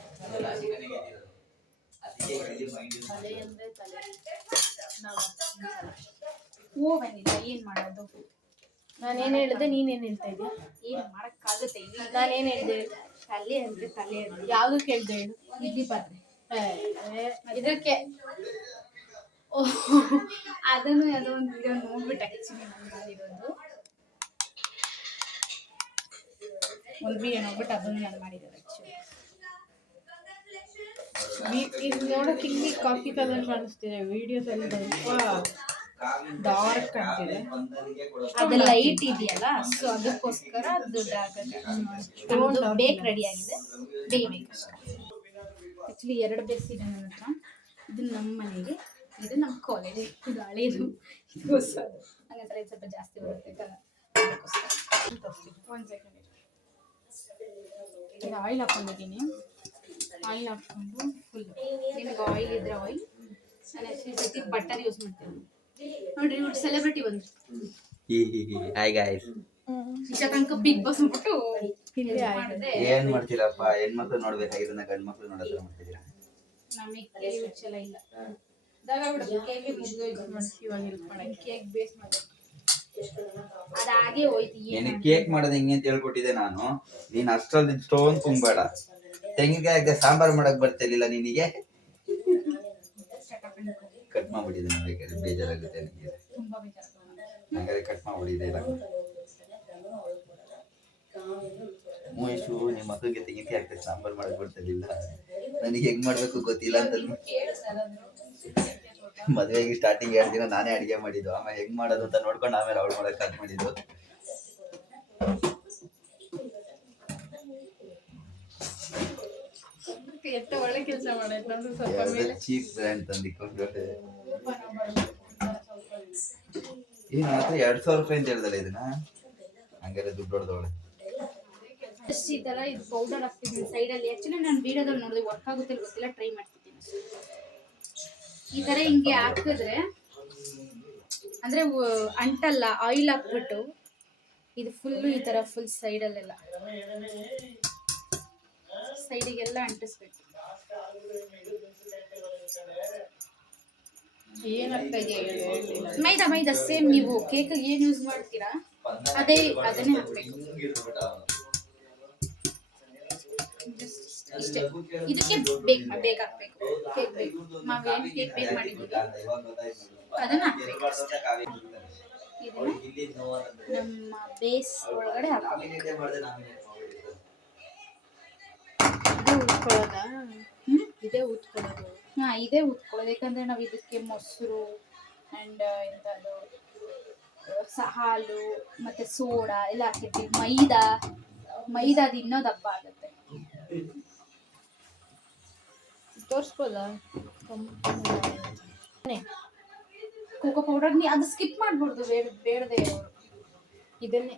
ತಲೆ ಅಂದರೆ ತಲೆ ನಾವು ಓವನ್ ಇಲ್ಲ, ಏನು ಮಾಡೋದು. ನಾನೇನು ಹೇಳಿದೆ ನೀನೇನು ಹೇಳ್ತಾ ಇದ್ಯಾ? ಏನು ಮಾಡೋಕ್ಕಾಗುತ್ತೆ ಇಲ್ಲ ನಾನೇನು ಹೇಳಿದೆ? ತಲೆ ಅಂದ್ರೆ ತಲೆ ಅಂದ್ರೆ ಯಾವುದು ಕೇಳಿದೆ ಹೇಳು? ಇಡ್ಲಿ ಪಾತ್ರೆ ಇದಕ್ಕೆ ಅದನ್ನು ಯಾವುದೋ ಒಂದು ವಿಡಿಯೋ ನೋಡ್ಬಿಟ್ಟು ಆ್ಯಕ್ಚುಲಿ ನಾನು ಮಾಡಿರೋದು ಒಂದು ವಿಡಿಯೋ ನೋಡ್ಬಿಟ್ಟು ಅದನ್ನು ನಾನು ಮಾಡಿರೋದು ಆ್ಯಕ್ಚುಲಿ ಇದು ನೋಡೋಕೆ ಇಲ್ಲಿ ಕಾಫಿ ಕಲರ್ ಕಾಣಿಸ್ತಿದೆ, ವಿಡಿಯೋಸಲ್ಲಿ ಸ್ವಲ್ಪ ಡಾರ್ಕ್ ಕಾಣ್ತಿದೆ. ಅದು ಲೈಟ್ ಇದೆಯಲ್ಲ ಸೊ ಅದಕ್ಕೋಸ್ಕರ ಅದು ಡಾರ್ಕ್ ಬೇಕ್ ರೆಡಿ ಆಗಿದೆ, ಬೇಯಬೇಕು ಆ್ಯಕ್ಚುಲಿ 2 ಬೇಸಿದೆ ನನ್ನ ಹತ್ರ. ಇದು ನಮ್ಮ ಮನೆಗೆ, ಇದು ನಮ್ಮ ಕಾಲೇಜ್, ಇದು ಹಳೇದು, ಇದು ಹೊಸದು. ಹಾಗಾದ್ರೆ ಇದು ಸ್ವಲ್ಪ ಜಾಸ್ತಿ ಬರುತ್ತೆ ಒಂದು ಸೆಕೆಂಡ್. ಈಗ ಆಯಿಲ್ ಹಾಕೊಂಡಿದ್ದೀನಿ. ಆಯಿಲ್ ಹಾಕ್ಕೊಂಡು ಫುಲ್ ನಿಮಗೆ ಆಯಿಲ್ ಇದ್ರೆ ಆಯಿಲ್, ನಾನು ಈ ಸತಿ ಬಟರ್ ಯೂಸ್ ಮಾಡ್ತೀನಿ. ನೋಡ್ರಿ ಇವ್ರು ಸೆಲೆಬ್ರಿಟಿ ಬಂದ್ರು, ಹಾಯ್ ಗಾಯ್ಸ್. ಇಷ್ಟ ತನಕ ಬಿಗ್ ಬಾಸ್ ಅಂದ್ಬಿಟ್ಟು ಇಲ್ಲಿ ಮಾಡಿದ್ರೆ ಏನ್ ಮಾಡ್ತೀರಪ್ಪ? ಹೆಣ್ಮಕ್ಳು ನೋಡ್ಬೇಕಾಗಿದ್ದನ್ನ ಗಂಡ್ ಮಕ್ಳು ನೋಡೋದ್ರ ಮಾಡ್ತಿದ್ದೀರಾ? ನಮಗೆ ಹುಚ್ಚೆಲ್ಲ ಇಲ್ಲ. ಕೇಕ್ ಇವಾಗ ಹೆಲ್ಪ್ ಮಾಡಕ್ಕೆ ಕೇಕ್ ಬೇಸ್ ಮಾಡಿ ಅದಾಗೆ ಹೋಯ್ತು. ನಿನಗೆ ಕೇಕ್ ಮಾಡೋದು ಹೆಂಗೆ ಅಂತ ಹೇಳ್ಕೊಟ್ಟಿದ್ದೆ ನಾನು. ನೀನ್ ಅಷ್ಟ್ರಲ್ಲಿ ಸ್ಟೋನ್ ತುಂಬಬೇಡ. ತೆಂಗಿನಕಾಯಿ ಸಾಂಬಾರ್ ಮಾಡಕ್ ಬರ್ತಿರ್ಲಿಲ್ಲ ನಿನಗೆ. ಕಟ್ ಮಾಡ್ಬಿಟ್ಟಿದ್ದೆ ಬೇಕಾದ್ರೆ, ಬೇಜಾರಾಗುತ್ತೆ ನನಗೆ. ತುಂಬಾ ಬೇಜಾರು. ಹಂಗಾರೆ ಕಟ್ ಮಾಡ್ಬಿಟ್ಟಿದ್ದೆ ಇಲ್ಲ. ಮಹೇಶು ನಿಮ್ಮ ಮಕ್ಕಳಿಗೆ ತೆಂಗಿನಕಾಯಿ ಹಾಕ್ತಾರೆ ಸಾಂಬಾರ್ ಮಾಡಕ್ ಬರ್ತಿರ್ಲಿಲ್ಲ, ನನಗೆ ಹೆಂಗ್ ಮಾಡ್ಬೇಕು ಗೊತ್ತಿಲ್ಲ ಅಂತ ಮದುವೆಗೆ ಸ್ಟಾರ್ಟಿಂಗ್ 2 ದಿನ ನಾನೇ ಅಡಿಗೆ ಮಾಡಿದ್ದು. ಆಮೇಲೆ ಹೆಂಗ್ ಮಾಡೋದು ಅಂತ ನೋಡ್ಕೊಂಡು ಆಮೇಲೆ ಅವ್ಳು ಮಾಡಕ್ ಸ್ಟಾರ್ಟ್ ಮಾಡಿದ್ದು. ಎಷ್ಟು ಒಳ್ಳೆ ಕೆಲಸ ಮಾಡೈತೆ ನೋಡು. ಸ್ವಲ್ಪ ಮೇಲೆ ಚೀಪ್ ಬ್ರ್ಯಾಂಡ್ ತಂದಿಕೊಂಡು ಈ ನನ್ನ ಹತ್ರ 2,000 ರೂಪಾಯಿ ಅಂತ ಹೇಳ್ದಲ್ಲ ಇದನ್ನ. ಹಂಗಾರೆ ದುಡ್ಡು ಹೊಡೆದವಳೆ. ಈ ತರ ಇದು ಪೌಡರ್ ಹಾಕ್ತಿದ್ದೀನಿ ಸೈಡಲ್ಲಿ. ಆ್ಯಕ್ಚುಲಿ ನಾನು ವಿಡಿಯೋದಲ್ಲಿ ನೋಡಿದೆ, ವರ್ಕ್ ಆಗುತ್ತೆ ಗೊತ್ತಿಲ್ಲ, ಟ್ರೈ ಮಾಡ್ತಿದ್ದೀನಿ. ಈ ತರ ಹಿಂಗೆ ಹಾಕಿದ್ರೆ ಅಂದ್ರೆ ಅಂಟಲ್ಲ. ಆಯಿಲ್ ಹಾಕ್ಬಿಟ್ಟು ಇದು ಫುಲ್ಲು ಈ ತರ ಫುಲ್ ಸೈಡಲ್ಲೆಲ್ಲ ಸೈಡಿಗೆಲ್ಲ ಅಂಟಿಸ್ಬೇಕು. ಏನಾಗ್ತಾ ಇದೆಯಾ ಹೇಳಿ. ಮೈದಾ ಮೈದಾ ಸೇಮ್ ನೀವು ಕೇಕ್ ಏನು ಯೂಸ್ ಮಾಡ್ತೀರಾ ಅದನ್ನೇ ಹಾಕ್ಬೇಕು. ಇಷ್ಟೇ, ಇದಕ್ಕೆ ಬೇಕ್ ಹಾಕ್ಬೇಕು. ಕೇಕ್ ಬೇಕು, ನಾವೇನು ಕೇಕ್ ಬೇಕ್ ಮಾಡಿದ್ದೀವಿ ಅದನ್ನ ಹಾಕ್ಬೇಕು. ಇದನ್ನ ನಮ್ಮ ಬೇಸ್ ಒಳಗಡೆ ಹಾಕ್ಬೇಕು. ಇದು ಉಟ್ಕೊಳ್ಳೋದಾ? ಇದೇ ಉಟ್ಕೊಳ್ಳೋದು. ಹಾಂ, ಇದೇ ಉತ್ಕೊಳ್ಳೋದು. ಯಾಕಂದರೆ ನಾವು ಇದಕ್ಕೆ ಮೊಸರು ಆ್ಯಂಡ್ ಎಂಥದ್ದು ಹಾಲು ಮತ್ತು ಸೋಡಾ ಎಲ್ಲ ಹಾಕಿರ್ತೀವಿ. ಮೈದಾದ ಇನ್ನೂ ದಪ್ಪ ಆಗುತ್ತೆ. ತೋರಿಸ್ಬೋದಾ? ಕೋಕೋ ಪೌಡರ್ ಅದು ಸ್ಕಿಪ್ ಮಾಡ್ಬಿಡ್ದು, ಬೇಡದೆ ಅವರು ಇದನ್ನೇ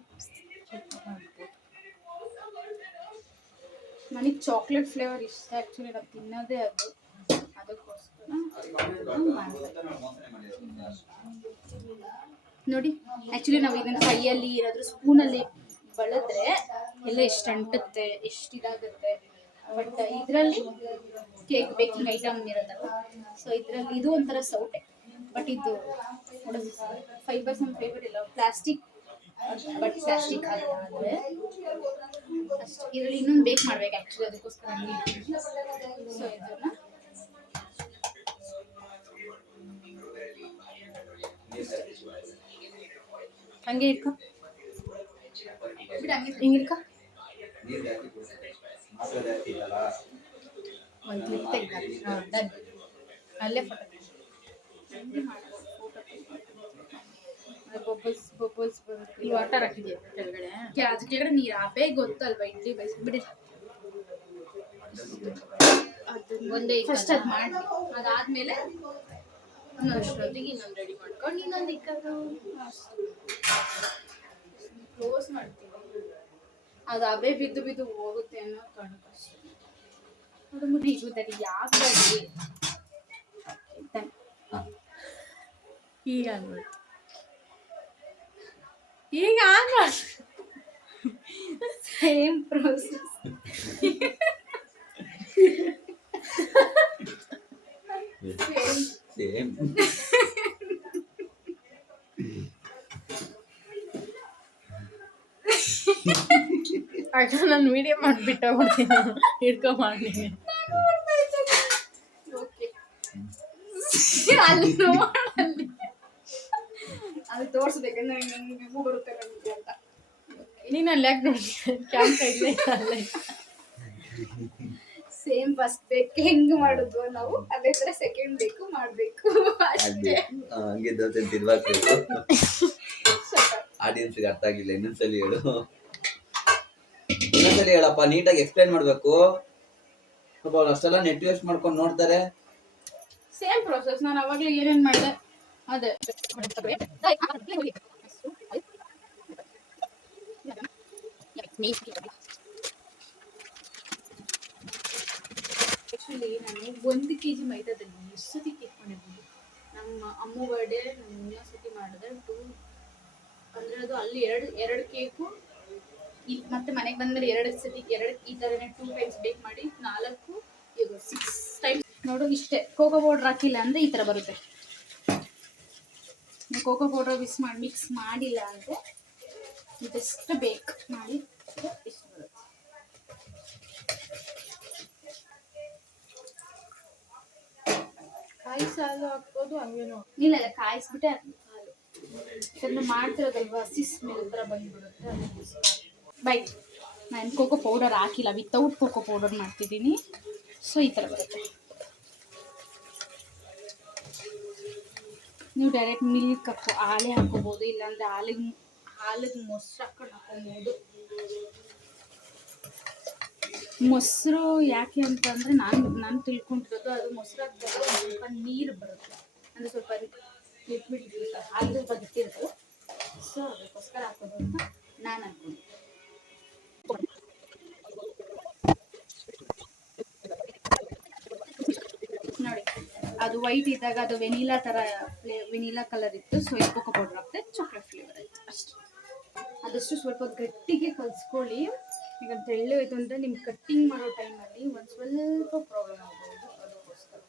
ನನಗೆ ಚಾಕ್ಲೇಟ್ ಫ್ಲೇವರ್ ಇಷ್ಟ. ಆ್ಯಕ್ಚುಲಿ ನಾವು ತಿನ್ನೋದೇ ಅದು, ಅದಕ್ಕೋಸ್ಕರ ನೋಡಿ. ಆ್ಯಕ್ಚುಲಿ ನಾವು ಇದನ್ನು ಕೈಯಲ್ಲಿ ಏನಾದರೂ ಸ್ಪೂನಲ್ಲಿ ಬಳದ್ರೆ ಎಲ್ಲ ಎಷ್ಟು ಅಂಟುತ್ತೆ, ಎಷ್ಟು ಇದಾಗುತ್ತೆ. ಬಟ್ ಇದರಲ್ಲಿ ಕೇಕ್ ಬೇಕಿಂಗ್ ಐಟಮ್ ಇರೋದಲ್ಲ, ಸೊ ಇದರಲ್ಲಿ ಇದು ಒಂಥರ ಸೌಟೆ. ಬಟ್ ಇದು ಫೈಬರ್ಸ್ ನಮ್ಮ ಫೈಬರ್ ಇಲ್ಲ, ಪ್ಲಾಸ್ಟಿಕ್. ಬಟ್ ಪ್ಲಾಸ್ಟಿಕ್ ಅಲ್ಲ. ಆದರೆ ಅಷ್ಟು ಇದರಲ್ಲಿ ಇನ್ನೊಂದು ಬೇಕ್ ಮಾಡ್ಬೇಕು ಆ್ಯಕ್ಚುಲಿ, ಅದಕ್ಕೋಸ್ಕರ ಸೊ ಇದನ್ನ ಹಂಗೆ ಇಟ್ಕೊ, ಬಿಡು, ಹಂಗೆ ಹಿಂಗೆ ಇಟ್ಕೊ. ಒಂದು ಕ್ಲಿಪ್ ತೆಗ್ದು ಹಾಂ ಡನ್. ಅಲ್ಲೇ ಫೋಟೋ ಬಬಲ್ಸ್ ಬರುತ್ತೆ. ಇಲ್ಲಿ ವಾಟರ್ ಹಾಕಿದ್ಯಾ ಕೆಳಗಡೆ? ಅದ್ರ ಕೆಳಗಡೆ ನೀರು ಹಾಕೇ ಗೊತ್ತಲ್ವಾ, ಇಡ್ಲಿ ಬಿಡಿ. ಒಂದೇ ಫಸ್ಟ್ ಅದು ಮಾಡಿ, ಅದಾದ್ಮೇಲೆ ಇನ್ನೊಂದಷ್ಟೊತ್ತಿಗೆ ಇನ್ನೊಂದು ರೆಡಿ ಮಾಡ್ಕೊಂಡು ಇನ್ನೊಂದು ಇಕ್ಕೋದು ಕ್ಲೋಸ್ ಮಾಡ್ತೀವಿ. ಅದು ಅವೇ ಬಿದ್ದು ಬಿದ್ದು ಹೋಗುತ್ತೆ ಅನ್ನೋ ಕಾರಣಕ್ಕಷ್ಟೇ. ಅದು ಮುಗಿಸುತ್ತದೆ ಯಾಕಾಗಿ ಈಗ ಆಗ್ಬಿಡ್ತು. ಈಗ ಆಗ್ಬಾರ್ದು. Same process. ನಾನು ವಿಡಿಯೋ ಮಾಡಿಬಿಟ್ಟು ಬಿಡ್ತೀನಿ ಹಿಡ್ಕೊ ಮಾಡ್ತೀನಿ ಓಕೆ ಅಲ್ಲಿ ನೋಡಲ್ಲಿ ಅದು ತೋರಿಸ್ಬೇಕಂದ್ರೆ ನನಗೆ ಹೂ ಬರುತ್ತೆ ನನಗೆ ಅಂತ. ನೀನು ಅಲ್ಲಿ ಯಾಕೆ ನೋಡಿ ಕ್ಯಾಮ್ರಾ ಇಲ್ಲೇ ಅಲ್ಲೇ ಸೇಮ್ ಫಸ್ಟ್ ಬೇಕು ಹೆಂಗ್ ಮಾಡಿದ್ವು ನಾವು ಅದೇ ತರ ಸೆಕೆಂಡ್ ಬೇಕು ಮಾಡಬೇಕು ಅಷ್ಟೇ. ಹಂಗೆ ದೋಸೆ ತಿರ್ವಾಕ್ಬೇಕು. ಆಡಿಯನ್ಸ್ಗೆ ಅರ್ಥ ಆಗಿಲ್ಲ, ಇನ್ನೊಂದ್ಸಲಿ ಹೇಳು. ಇನ್ನೊಂದ್ಸಲಿ ಹೇಳಪ್ಪ, ನೀಟಾಗಿ ಎಕ್ಸ್ಪ್ಲೈನ್ ಮಾಡ್ಬೇಕು. ಸ್ವಲ್ಪ ಅವ್ರು ಅಷ್ಟೆಲ್ಲ ನೆಟ್ ವೇಸ್ಟ್ ಮಾಡ್ಕೊಂಡು ನೋಡ್ತಾರೆ. ಸೇಮ್ ಪ್ರೊಸೆಸ್ ನಾನು ಅವಾಗಲೇ ಏನೇನು ಮಾಡಿದೆ ಅದೇ. ಆ್ಯಕ್ಚುಲಿ ನಾನು 1 kg ಮೈದಾದಲ್ಲಿ ಎಷ್ಟು ಸತಿ ಕೇಕ್ ಮಾಡಿದ್ದೀನಿ. ನಮ್ಮ ಅಮ್ಮ ಬರ್ಡೇ ನಾನು ಯೂನಿವರ್ಸಿಟಿ ಮಾಡಿದೆ 2 ಅಂದರೆ ಅದು ಅಲ್ಲಿ ಎರಡು ಕೇಕು ಇಲ್ಲಿ ಮತ್ತೆ ಮನೆಗೆ ಬಂದಮೇಲೆ 2 ಸತಿ ಈ ಥರನೇ 2 ಟೈಮ್ಸ್ ಬೇಕ್ ಮಾಡಿ 4 ಈಗ 6 ಟೈಮ್ಸ್. ನೋಡು ಇಷ್ಟೇ, ಕೋಕೋ ಪೌಡ್ರ್ ಹಾಕಿಲ್ಲ ಅಂದರೆ ಈ ಥರ ಬರುತ್ತೆ. ಕೋಕೋ ಪೌಡ್ರ್ ಮಿಕ್ಸ್ ಮಾಡಿಲ್ಲ ಅಂದರೆ ಇದೆಷ್ಟು ಬೇಕ್ ಮಾಡಿ ಇಷ್ಟು ಬರುತ್ತೆ. ಕಾಯಿ ಸಾಲು ಹಾಕ್ಬೋದು ಹಂಗೇನು ಇಲ್ಲ ಕಾಯಿಸ್ಬಿಟ್ಟೆ ಹಾಲು ಇದನ್ನು ಮಾಡ್ತಿರೋದಲ್ವಾ ಸಿಸ್ ಮೇಲೆ ಥರ ಬಂದ್ಬಿಡುತ್ತೆ. ಬೈ ನಾನು ಕೋಕೋ ಪೌಡರ್ ಹಾಕಿಲ್ಲ, ವಿತೌಟ್ ಕೋಕೋ ಪೌಡರ್ ಮಾಡ್ತಿದ್ದೀನಿ. ಸೊ ಈ ಥರ ಬರುತ್ತೆ. ನೀವು ಡೈರೆಕ್ಟ್ ಮಿಲ್ಕ್ ಹಾಲೆ ಹಾಕೋಬೋದು, ಇಲ್ಲಾಂದರೆ ಹಾಲಿಗೆ ಮೊಸರು ಹಾಕೊಂಡು ಹಾಕೋಬೋದು. ಮೊಸರು ಯಾಕೆ ಅಂತಂದರೆ ನಾನು ತಿಳ್ಕೊಂಡಿರೋದು ಅದು ಮೊಸರು ಹಾಕಿದಾಗ ಸ್ವಲ್ಪ ನೀರು ಬರುತ್ತೆ, ಅಂದರೆ ಸ್ವಲ್ಪ ಲಿಕ್ವಿಡ್ ಇರುತ್ತೆ, ಹಾಲು ಸ್ವಲ್ಪ ಗಟ್ಟಿರುತ್ತೆ. ಸೊ ಅದಕ್ಕೋಸ್ಕರ ಹಾಕೋದು ಅಂತ ನಾನು ಅನ್ಕೊಂಡು. ನೋಡಿ ಅದು ವೈಟ್ ಇದ್ದಾಗ ಅದು ವೆನಿಲಾ ಥರ ವೆನಿಲಾ ಕಲರ್ ಇತ್ತು. ಸೊ ಇದು ಕೋಕೋ ಪೌಡರ್ ಹಾಕ್ತೆ, ಚಾಕ್ಲೇಟ್ ಫ್ಲೇವರ್ ಆಯಿತು ಅಷ್ಟೇ. ಅದಷ್ಟು ಸ್ವಲ್ಪ ಗಟ್ಟಿಗೆ ಕಲಿಸ್ಕೊಳ್ಳಿ. ಈಗ ತೆಳ್ಳು ಆಯಿತು ಅಂದರೆ ನಿಮ್ಗೆ ಕಟ್ಟಿಂಗ್ ಮಾಡೋ ಟೈಮಲ್ಲಿ ಒಂದು ಸ್ವಲ್ಪ ಪ್ರಾಬ್ಲಮ್ ಆಗ್ಬೋದು. ಅದಕ್ಕೋಸ್ಕರ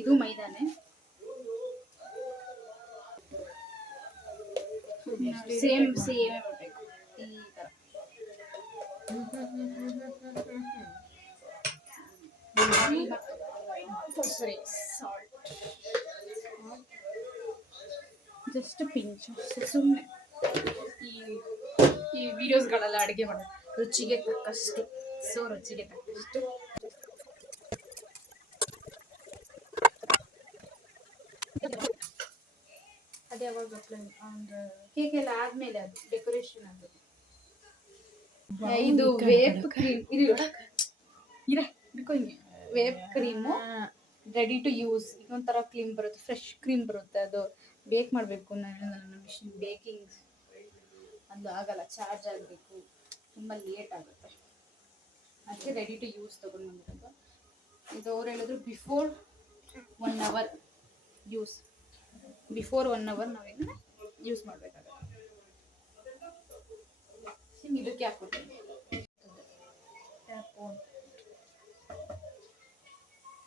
ಇದು ಮೈದಾನೆ ಸೇಮ್ ಬರಬೇಕು ಈ ಥರ. ಸರಿ ಸಾಲ್ಟ್ ಜಸ್ಟ್ ಪಿಂಚ್ ಸುಮ್ಮನೆ ಈ ವಿಡಿಯೋಸ್ಗಳೆಲ್ಲ ಅಡುಗೆ ಮಾಡೋದು ರುಚಿಗೆ ತಕ್ಕಷ್ಟು. ಸೊ ರುಚಿಗೆ ತಕ್ಕಷ್ಟು ಅದು ಯಾವಾಗ ಅಂದರೆ ಕೇಕ್ ಎಲ್ಲ ಆದಮೇಲೆ ಅದು ಡೆಕೋರೇಷನ್ ಅದು. ಇದು ವೇಪ್ ಕ್ರೀಮ್ ಹಿಂಗೆ ವೇಪ್ ಕ್ರೀಮು ರೆಡಿ ಟು ಯೂಸ್. ಇದೊಂಥರ ಕ್ರೀಮ್ ಬರುತ್ತೆ, ಫ್ರೆಶ್ ಕ್ರೀಮ್ ಬರುತ್ತೆ. ಅದು ಬೇಕ್ ಮಾಡಬೇಕು. ನನ್ನ ಮಿಷಿನ್ ಬೇಕಿಂಗ್ ಅದು ಆಗಲ್ಲ, ಚಾರ್ಜ್ ಆಗಬೇಕು, ತುಂಬ ಲೇಟ್ ಆಗುತ್ತೆ. ಅದಕ್ಕೆ ರೆಡಿ ಟು ಯೂಸ್ ತೊಗೊಂಡು ಬಂದಿರೋದು. ಇದು ಅವ್ರು ಹೇಳಿದ್ರು before 1 hour use. Before 1 hour ನಾವೇನು ಯೂಸ್ ಮಾಡಬೇಕಾಗುತ್ತೆ. ಸಿಮ್ ಇದಕ್ಕೆ ಹಾಕ್ಬಿಡ್ತೀನಿ.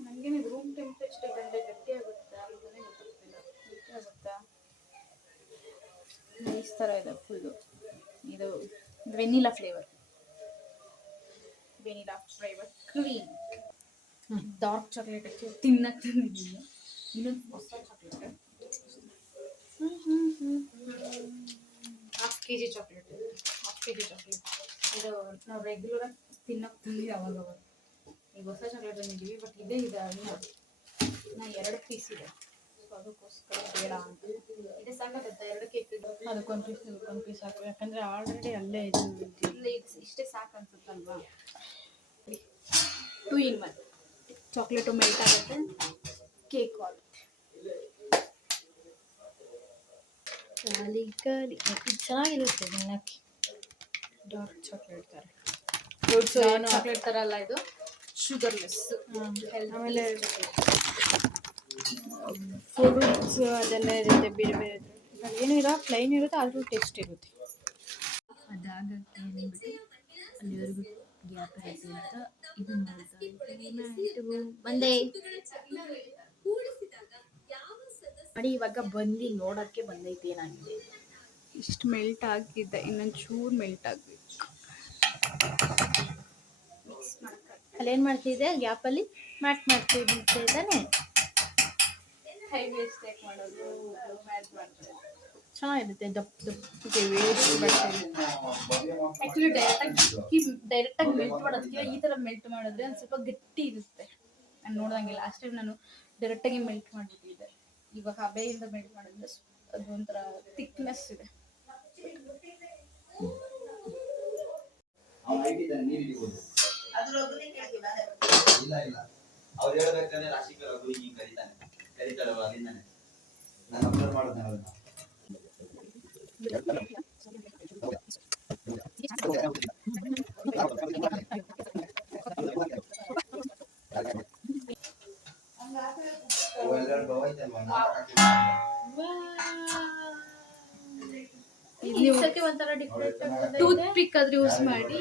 ನನಗೇನು ರೂಮ್ ಟೆಂಪ್ರೇಚರ್ ಗಂಟೆ ಗಟ್ಟಿ ಆಗುತ್ತಾ ಅಂತಲೇ ಗೊತ್ತಾಗ್ತಿಲ್ಲ. ಗಟ್ಟಿ ಆಗುತ್ತಾ ನೈಸ್ ಥರ ಇದೆ ಫುಲ್ಲು. ಇದು vanilla flavour cream. Dark chocolate actually ತಿನ್ನಕ್ಕೆ ತಂದಿದ್ದೀನಿ. ಇನ್ನೊಂದು ಹೊಸ ಚಾಕ್ಲೇಟ್ ಹಾಫ್ kg ಚಾಕ್ಲೇಟ್. ಇದು ನಾವು ರೆಗ್ಯುಲರಾಗಿ ತಿನ್ನೋಕೆ ತಂದಿದ್ದೀವಿ ಅವಾಗ. ಈಗ ಹೊಸ ಚಾಕ್ಲೇಟ್ ತಂದಿದ್ದೀವಿ, ಬಟ್ ಇದೇ ಇದೆ ಇನ್ನೂ 2 ಪೀಸ್ ಇದೆ. ಸೊ ಅದಕ್ಕೋಸ್ಕರ ಬೇಡ ಅಂತ. ಇದೇ ಸಾಕಾಗುತ್ತೆ 2 ಕೇಕ್. ಅದಕ್ಕೊಂದು ಪೀಸ್ ಹಾಕು, ಯಾಕಂದರೆ ಆಲ್ರೆಡಿ ಅಲ್ಲೇ ಇದು ಇಷ್ಟೇ ಸಾಕು ಅನ್ಸುತ್ತಲ್ವಾ. 2 in 1 ಚಾಕ್ಲೇಟು ಮೆಲ್ಟ್ ಆಗುತ್ತೆ, ಕೇಕು ಆಗುತ್ತೆ. ಖಾಲಿ ಇದು ಚೆನ್ನಾಗಿರುತ್ತೆ ತಿನ್ನಕ್ಕೆ. ಡಾರ್ಕ್ ಚಾಕ್ಲೇಟ್ ಥರ ಚಾಕ್ಲೇಟ್ ಥರ ಅಲ್ಲ, ಇದು ಶುಗರ್ಲೆಸ್. ಆಮೇಲೆ ಫ್ರೂಟ್ಸ್ ಅದೆಲ್ಲ ಇರುತ್ತೆ, ಬೇರೆ ಬೇರೆ ಏನು ಇರೋ ಪ್ಲೈನ್ ಇರುತ್ತೆ, ಆದರೂ ಟೇಸ್ಟ್ ಇರುತ್ತೆ. ಅದಾಗಕ್ಕೆ ಏನ್ಬಿಟ್ಟು ಅಲ್ಲಿವರೆಗೂ ಗ್ಯಾಪ್ ಇರುತ್ತೆ ಅಂತ ಇದು ನೋಡ್ತಾ ಬಂದೆ ಮಾಡಿ. ಇವಾಗ ಬಂದು ನೋಡೋಕ್ಕೆ ಬಂದೈತೆ ಏನಾಗಿದೆ. ಇಷ್ಟು ಮೆಲ್ಟ್ ಆಗಿದೆ, ಇನ್ನೊಂದು ಚೂರು ಮೆಲ್ಟ್ ಆಗಬೇಕು. ಅಲ್ಲೇನು ಮಾಡ್ತಿದ್ದೆ ಗ್ಯಾಪಲ್ಲಿ ಮಾಡ್ತಿದ್ದೆ ತಾನೆ. ಹೈ ವೇಸ್ಟ್ ಟೇಕ್ ಮಾಡೋದು ಮ್ಯಾಚ್ ಮಾಡ್ತಾರೆ. ಚೆನ್ನಾಗಿರುತ್ತೆ ದಪ್ಪಗೆ ವೇಸ್ಟ್ ಬಟ್ಟೆ. ಆ್ಯಕ್ಚುಲಿ ಡೈರೆಕ್ಟಾಗಿ ಮೆಲ್ಟ್ ಮಾಡೋದಕ್ಕೆ ಈ ಥರ ಮೆಲ್ಟ್ ಮಾಡಿದ್ರೆ ಒಂದು ಸ್ವಲ್ಪ ಗಟ್ಟಿ ಇರುತ್ತೆ. ನಾನು ನೋಡ್ದಂಗೆ ಲಾಸ್ಟ್ ಟೈಮ್ ನಾನು ಡೈರೆಕ್ಟಾಗಿ ಮೆಲ್ಟ್ ಮಾಡಿಬಿಟ್ಟಿದ್ದೆ. ಇವಾಗ ಹಬೆಯಿಂದ ಮೆಲ್ಟ್ ಮಾಡಿದ್ರೆ ಅದು ಒಂಥರ ಥಿಕ್ನೆಸ್ ಇದೆ. ಇಲ್ಲ ಅವ್ರು ಹೇಳ್ಬೇಕಂದ್ರೆ ರಾಶಿಕರ ಗುರು ಹಿಂಗೆ ಕರೀತಾರೆ ಅಲ್ಲಿಂದಾನೆ ನಾನು ಅಬ್ಸರ್ವ್ ಮಾಡೋದು ಅದನ್ನ. ಒಂಥರ ಡಿಫ್ರೆಂಟ್ ಟೂತ್ ಪಿಕ್ ಆದ್ರೆ ಯೂಸ್ ಮಾಡಿ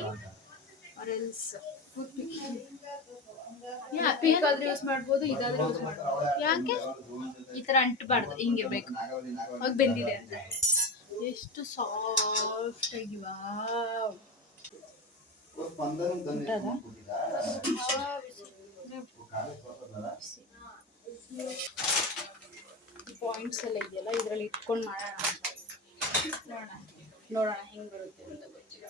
ಪಿಕ್ ಆದ್ರೆ ಯೂಸ್ ಮಾಡ್ಬೋದು, ಇದಾದ್ರೆ ಯೂಸ್ ಮಾಡ್ಬೋದು. ಯಾಕೆ ಈ ತರ ಅಂಟಬಾರ್ದು, ಹಿಂಗೆ ಬೇಕು. ಅವಾಗ ಬೆಂದಿದೆ ಅಂತ. ಎಷ್ಟು ಸಾಫ್ಟ್ ಆಗಿವಾ ಪಾಯಿಂಟ್ಸ್ ಎಲ್ಲ ಇದೆಯಲ್ಲ, ಇದರಲ್ಲಿ ಇಟ್ಕೊಂಡು ಮಾಡೋಣ ಅಂತ. ನೋಡೋಣ ಹೆಂಗೆ ಬರುತ್ತೆ ಅಂತ ಗೊತ್ತಿಲ್ಲ.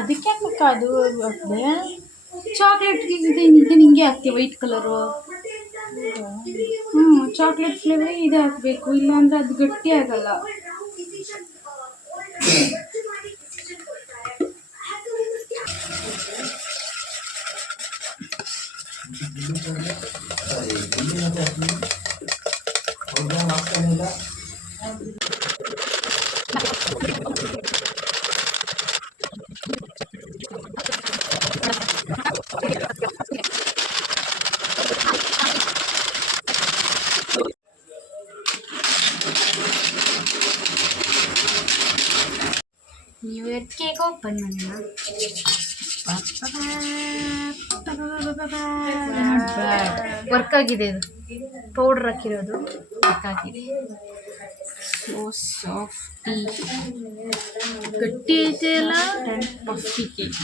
ಅದಕ್ಕೆ ಯಾಕಕ್ಕ ಅದು ಚಾಕ್ಲೇಟ್ ಇದೆ ಹಿಂಗೆ ಹಾಕ್ತೀವಿ ವೈಟ್ ಕಲರು. ಚಾಕ್ಲೇಟ್ ಫ್ಲೇವರ್ ಇದು ಹಾಕಬೇಕು, ಇಲ್ಲಾಂದ್ರೆ ಅದು ಗಟ್ಟಿ ಆಗಲ್ಲ. ನ್ಯೂ ಇಯರ್ ಕೇಕ್ ಓಪನ್ ಮಾಡೋಣ. ವರ್ಕ್ ಆಗಿದೆ, ಇದು ಪೌಡರ್ ಹಾಕಿರೋದು ವರ್ಕ್ ಆಗಿದೆ. ಸೊ ಸಾಫ್ಟಿ ಗಟ್ಟಿ ಐತೆ ಅಲ್ಲ. ಪಫಿ ಕೇಕ್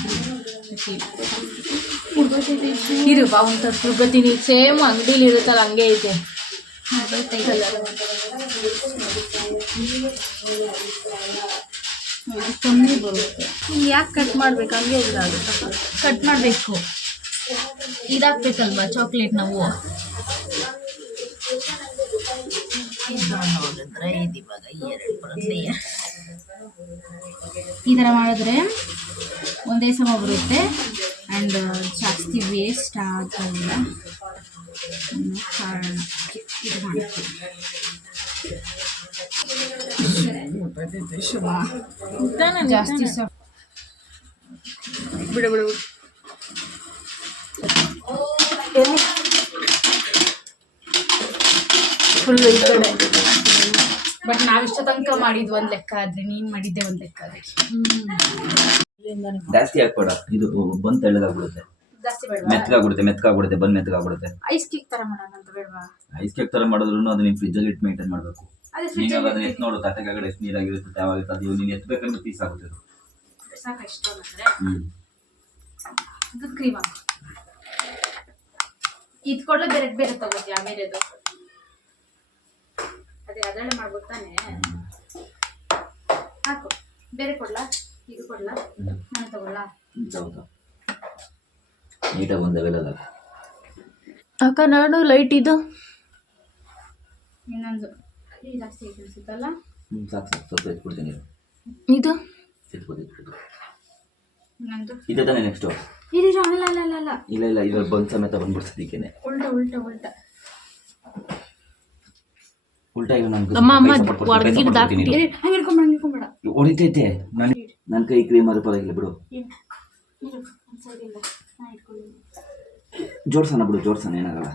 ಇರು ಬಾ ಒಂದು ತುರ್ಗತೀನಿ. ಸೇಮ್ ಅಂಗಡಿಲಿ ಇರುತ್ತಲ್ಲ ಹಂಗೆ ಐತೆ. ಕಮ್ಮಿ ಬರುತ್ತೆ. ಯಾಕೆ ಕಟ್ ಮಾಡ್ಬೇಕು? ಹಂಗೆ ಇದಾಗುತ್ತೆ. ಕಟ್ ಮಾಡಬೇಕು, ಇದಾಕ್ಬೇಕಲ್ವಾ ಚಾಕ್ಲೇಟ್ ನಾವು. ನೋಡಿದ್ರೆ ಇದು ಇವಾಗ 2 ಬರುತ್ತೆ. ಈ ಥರ ಮಾಡಿದ್ರೆ ಒಂದೇ ಸಮ ಬರುತ್ತೆ ಆ್ಯಂಡ್ ಜಾಸ್ತಿ ವೇಸ್ಟ್ ಆಗಲ್ಲ ಅನ್ನೋ ಕಾರಣಕ್ಕೆ ಇದು ಮಾಡ್ತೀವಿ. ಜಾಸ್ತಿ ಬಿಡು ಬಿಡು ಫುಲ್ ಈ ಕಡೆ. ಬಟ್ ನಾವಿಷ್ಟ ತನಕ ಮಾಡಿದ್ವಿ ಒಂದು ಲೆಕ್ಕ ಆದ್ರೆ, ನೀನು ಮಾಡಿದ್ದೆ ಒಂದು ಲೆಕ್ಕ ಆದ್ರೆ. ಜಾಸ್ತಿ ಹಾಕ್ಬೇಡ, ಇದು ಬಂದು ತೆಳ್ಳಗಾಗ್ಬಿಡುತ್ತೆ, ಜಾಸ್ತಿ ಬೇಡ, ಮೆತ್ತಗಾಗ್ಬಿಡುತ್ತೆ ಬಂದು ಮೆತ್ತಗಾಗ್ಬಿಡುತ್ತೆ. ಐಸ್ ಕೇಕ್ ಥರ ಮಾಡೋಣ ಅಂತ ಬೇಡವಾ? ಐಸ್ ಕೇಕ್ ಥರ ಮಾಡಿದ್ರು ಅದು ನೀವು ಫ್ರಿಜ್ಜಲ್ಲಿ ಇಟ್ಟು ಮೇಂಟೈನ್ ಮಾಡಬೇಕು. ನೀನು ಅದನ್ನ ಎತ್ತು ನೋಡು, ತಟ್ಟೆ ಕೆಳಗಡೆ ಎಷ್ಟು ನೀರಾಗಿರುತ್ತೆ, ಯಾವಾಗಿರುತ್ತೆ ಅದು ನೀನು ಎತ್ತಬೇಕಂದ್ರೆ ಪೀಸ್ ಆಗುತ್ತೆ. ಸಾಕ ಇಷ್ಟ ಅಂದರೆ ಇದು ಕ್ರೀಮ್ ಹಾಕು. ಇದು ಕೊಡಲೇ ಬೇರೆ ಬೇರೆ ತಗೋತೀಯ ಬೇರೆದು? ಅದೇ ಅದರಲ್ಲೇ ಮಾಡ್ಬೋದು ತಾನೇ. ಹಾಕು, ಬೇರೆ ಕೊಡ್ಲಾ? ಇದು ಕೊಡ್ಲಾ? ನಾನು ತಗೊಳ್ಳ? ಹೌದಾ, ನೀಟಾಗಿ ಒಂದು ಲೆವೆಲಲ್ಲ ಅಕ್ಕ. ನಾನು ಲೈಟ್ ಇದು ಇನ್ನೊಂದು ಜಾಸ್ತಿ ಐತೆ ಅನ್ಸುತ್ತಲ್ಲ. ಸಾಕು ಸ್ವಲ್ಪ ಎತ್ಬಿಡ್ತೀನಿ. ಇದು ಇನ್ನೊಂದು ಇದೆ ತಾನೇ ನೆಕ್ಸ್ಟು? ಇದಿರೋ ಅಲ್ಲ ಅಲ್ಲ ಅಲ್ಲ ಅಲ್ಲ ಇಲ್ಲ ಇವಾಗ ಬಂದು ಸಮೇತ ಬಂದ್ಬಿಡ್ತದಕ್ಕೇನೆ. ಉಲ್ಟಾ ಉಲ್ಟಾ ಉಲ್ಟಾ ಉಲ್ಟಾ ಇರು ಅಮ್ಮ ಹೊರಗಿನ ಹಂಗಿಡ್ಕೊಂಬೇಡ ಹೊಡಿತೈತೆ ನನ್ನ ಕೈ ಕ್ರೀಮ್ ಅದು ಪರವಾಗಿಲ್ಲ ಬಿಡು. ಜೋಡ್ಸೋಣ ಬಿಡು, ಜೋಡ್ಸೋಣ, ಏನಾಗಲ್ಲ.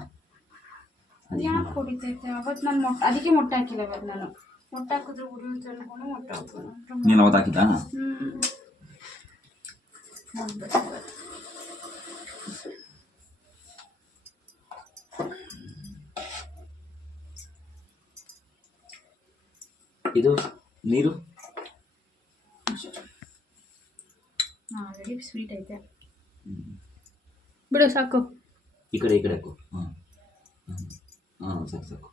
ಯಾಕೆ ಹೊಡಿತೈತೆ? ಅವತ್ತು ನಾನು ಅದಕ್ಕೆ ಮೊಟ್ಟೆ ಹಾಕಿಲ್ಲ. ಅವತ್ತು ನಾನು ಮೊಟ್ಟೆ ಹಾಕಿದ್ರೆ ಉರಿಯುತ್ತೆ ಅನ್ಕೊಂಡು ಮೊಟ್ಟೆ ಹಾಕೋಣ. ನೀನು ಅವತ್ತು ಹಾಕಿದ್ದಾ? ಇದು ನೀರು ಆಲ್ರೆಡಿ ಸ್ವೀಟ್ ಐತೆ ಬಿಡು, ಸಾಕು. ಈ ಕಡೆ ಹಾಕು. ಹಾಂ ಸಾಕು ಸಾಕು.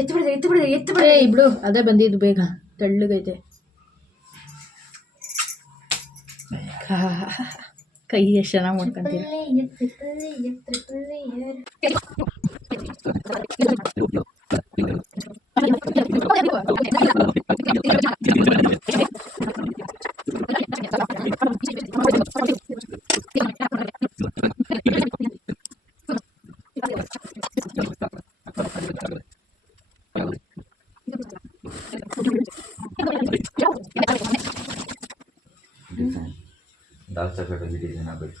ಎತ್ತು ಬಿಡು. ಬಿಡು, ಅದೇ ಬಂದಿದ್ದು ಬೇಗ ತೆಳ್ಳಗೈತೆ. ಕೈ ಎಷ್ಟು ಚೆನ್ನಾಗಿ ಮಾಡ್ಕೊಂತೀರ. ಡಾರ್ಕ್ ಚಾಕ್ಲೇಟ್ ಬಿಟ್ಟಿದ್ದೀನಿ ಆಗಬೇಕು.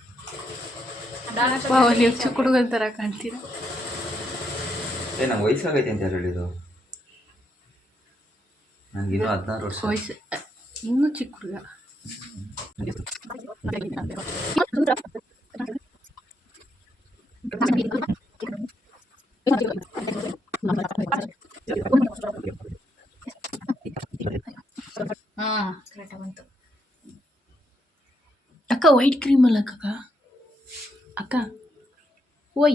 ನೀವು ಚಿಕ್ಕ ಹುಡುಗನ ಥರ ಕಾಣ್ತೀರ. ನಂಗೆ ವಯಸ್ಸಾಗೈತೆ ಅಂತ ಯಾರು ಹೇಳಿದ್ದು? ನನಗಿನ್ನೂ 16 ವರ್ಷ ವಯಸ್ಸು. ಇನ್ನೂ ಚಿಕ್ಕ ಹುಡುಗ. ಹಾಂ ಕರೆಕ್ಟಾಗಿ ಬಂತು. ಅಕ್ಕ ವೈಟ್ ಕ್ರೀಮ್ ಅಲ್ಲ ಅಕ್ಕ ಓಯ್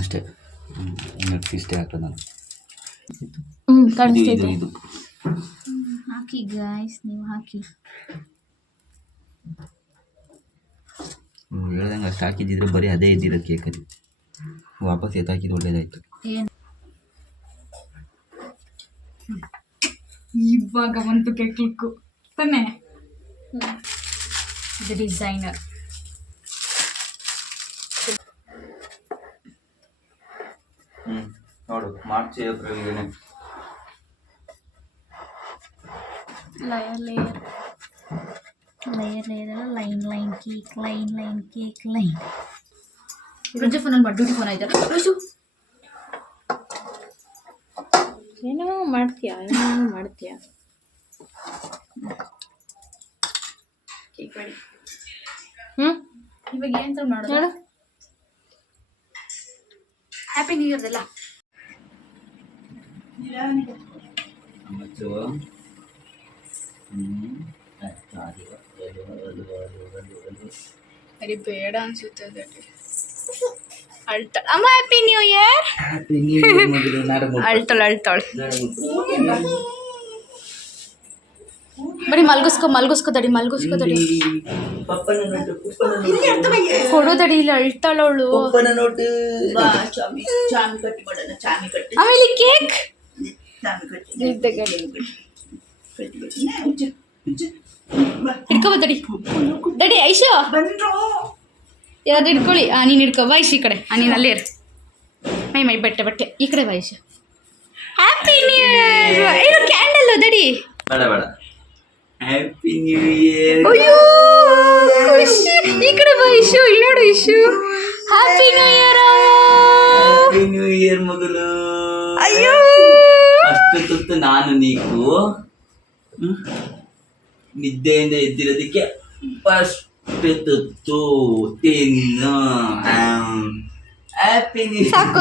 ಅಷ್ಟೇ. ಇಷ್ಟೇ ಹಾಕೋದು ನಾನು. ಕಾಣಿಸ್ತೈತೆ. ಇದು ಹಾಕಿ ಗಾಯ್ಸ್, ನೀವು ಹಾಕಿ. ಹೇಳ್ದಂಗೆ ಅಷ್ಟು ಹಾಕಿದ್ದಿದ್ರೆ ಬರೀ ಅದೇ ಇದ್ದಿರೋದು ಕೇಕಲ್ಲಿ. ವಾಪಸ್ ಎತ್ತಾಕಿದ್ದು ಒಳ್ಳೇದಾಯ್ತು. ಇವಾಗ ಬಂತು ಕೇಕ್ ಲುಕ್ಕು ತಾನೆ. ಇದು ಡಿಸೈನರ್. ನೋಡು, ಮಾರ್ಚ್ ಏಪ್ರಿಲ್ಗೆ ಲೇಯರ್ ಲೈನ್ ಕೇಕ್ ಲೈನ್. ರುಜು ಫೋನಲ್ಲಿ ಮಾಡಿ, ಡ್ಯೂಟಿ ಫೋನ್ ಆಯ್ತಾ ರುಜು? ಏನೋ ಮಾಡ್ತೀಯಾ ಕೇಕ್ ಮಾಡಿ. ಇವಾಗ ಏನು ಮಾಡೋದು? ಹ್ಯಾಪಿ ನ್ಯೂ ಇಯರ್ದೆಲ್ಲ ಅರಿ ಬೇಡ ಅನ್ಸುತ್ತೆ. ಅಳ್ತಾಳ ಅಮ್ಮ. Happy new year. ಅಳ್ತಾಳೆ. ಬರೀ ಮಲ್ಗಿಸ್ಕೊ ತಡಿ. ಕೊಡು ತಡಿ, ಇಲ್ಲಿ ಅಳ್ತಾಳವಳು. ಆಮೇಲೆ ಕೇಕ್ ಹಿಡ್ಕೊಬ ತಡಿ ಐಶು ಯಾರಾದ್ರೂ ಹಿಡ್ಕೊಳ್ಳಿ. ನೀನು ಹಿಡ್ಕೊ ವಯಸ್ಸು ಈ ಕಡೆ. ನೀನು ಅಲ್ಲೇ ಇರು. ಮೈ ಬಟ್ಟೆ ಈ ಕಡೆ ವಯಸ್ಸು. Happy new year. ಇದು ಕ್ಯಾಂಡಲ್ ದಡಿ. ಬೇಡ. Happy new year. ಅಯ್ಯೋ ಖುಷಿ. ಈ ಕಡೆ ಬಾ ಇಶು. ಇಲ್ಲಿ ನೋಡು Ishu. Happy new year. Happy new year ಮಗಳು. ಅಯ್ಯೋ ಅಷ್ಟು ತುತ್ತು ನಾನು ನೀಕು ನಿದ್ದೆಯಿಂದ ಎದ್ದಿರೋದಕ್ಕೆ ಫಸ್ಟ್ ತುತ್ತು ತಿನ್ನು. ಹ್ಯಾಪಿ ನ್ಯೂ ಸಾಕು,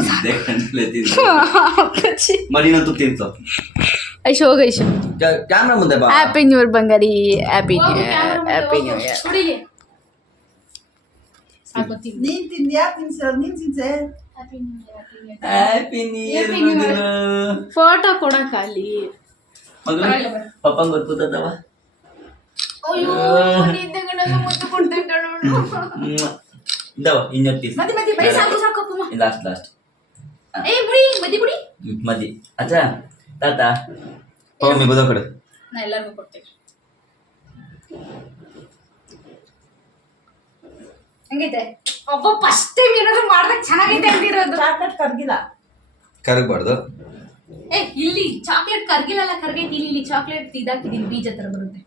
ಮರಿನಂತೂ ತಿಂತು ಐಶು ಹೋಗ ಐಶು. ಕ್ಯಾಮ್ರಾ ಮುಂದೆ ಬಾ. ಹ್ಯಾಪಿ ನ್ಯೂ ಇಯರ್ ಬಂಗಾರಿ. Happy new year. Happy new year. ನೀನ್ ತಿಂದು ಯಾರು ತಿನ್ಸೋದು? ನೀನ್ ತಿನ್ಸೆ. ಹ್ಯಾಪಿ ನ್ಯೂ ಇಯರ್ ಮಗನು. ಫೋಟೋ ಕೊಡಕ ಅಲ್ಲಿ ಮಗನು ಪಪ್ಪಂಗೆ ಗೊತ್ತದವ. ಅಯ್ಯೋ ನಿದ್ದೆಗಳೆಲ್ಲ ಮುತ್ತು ಕೊಡ್ತೇನೆ ಕಣೋ. ಇದಾವ ಇನ್ನೊಂದು ಪೀಸ್. ಮದಿ ಮದಿ ಬರೀ ಸಾಕು ಸಾಕು ಅಪ್ಪಮ್ಮ. ಲಾಸ್ಟ್ ಏ ಬುಡಿ ಮದಿ ಬುಡಿ. ಮದಿ ಅಚ್ಚ ತಾತ ಪಮ್ಮಿ ಬದ ಕಡೆ ನಾ ಎಲ್ಲರಿಗೂ ಕೊಡ್ತೇನೆ. ಹೆಂಗೈತೆ? ಒಬ್ಬ ಫಸ್ಟ್ ಟೈಮ್ ಏನಾದ್ರು ಮಾಡ್ದಾಗ ಚೆನ್ನಾಗೈತೆ ಅಂತಿರೋದು. ಚಾಕ್ಲೇಟ್ ಕರ್ಗಿಲ್ಲ. ಕರಗಬಾರ್ದು. ಏ ಇಲ್ಲಿ ಚಾಕ್ಲೇಟ್ ಕರ್ಗಿಲ್ಲ, ಕರ್ಗೈತಿ. ಇಲ್ಲಿ ಚಾಕ್ಲೇಟ್ ಇದಾಕಿದೀನಿ, ಬೀಜ ತರ ಬರುತ್ತೆ.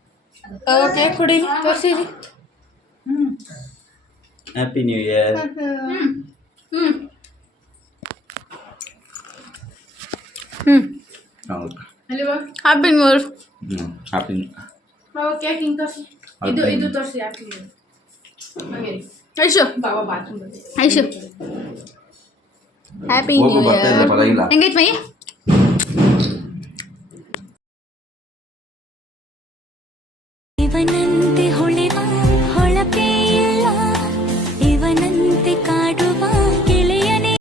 ಕೇಕ್ ಕುಡೀರಿ, ತೋರಿಸಿರಿ. Happy new year. ಹೌದು. ಅಲ್ವಾ? Happy new year. Happy cake ಹಿಂಗೆ ತೋರಿಸಿ. ಇದು ತೋರಿಸಿ ಯಾಕೆ ಹಾಗೆ ಐಶು ಬಾಬಾ ಬಾತ್ರೂಮ್ ಬಂದಿದೆ. ಐಶು ಹ್ಯಾಪಿ ನ್ಯೂ ಹೋಗು, ಬರ್ತಾ ಇಯರ್. ಇಲ್ಲ, ಪರವಾಗಿಲ್ಲ. ಹೆಂಗೈತೆ ಮೈ?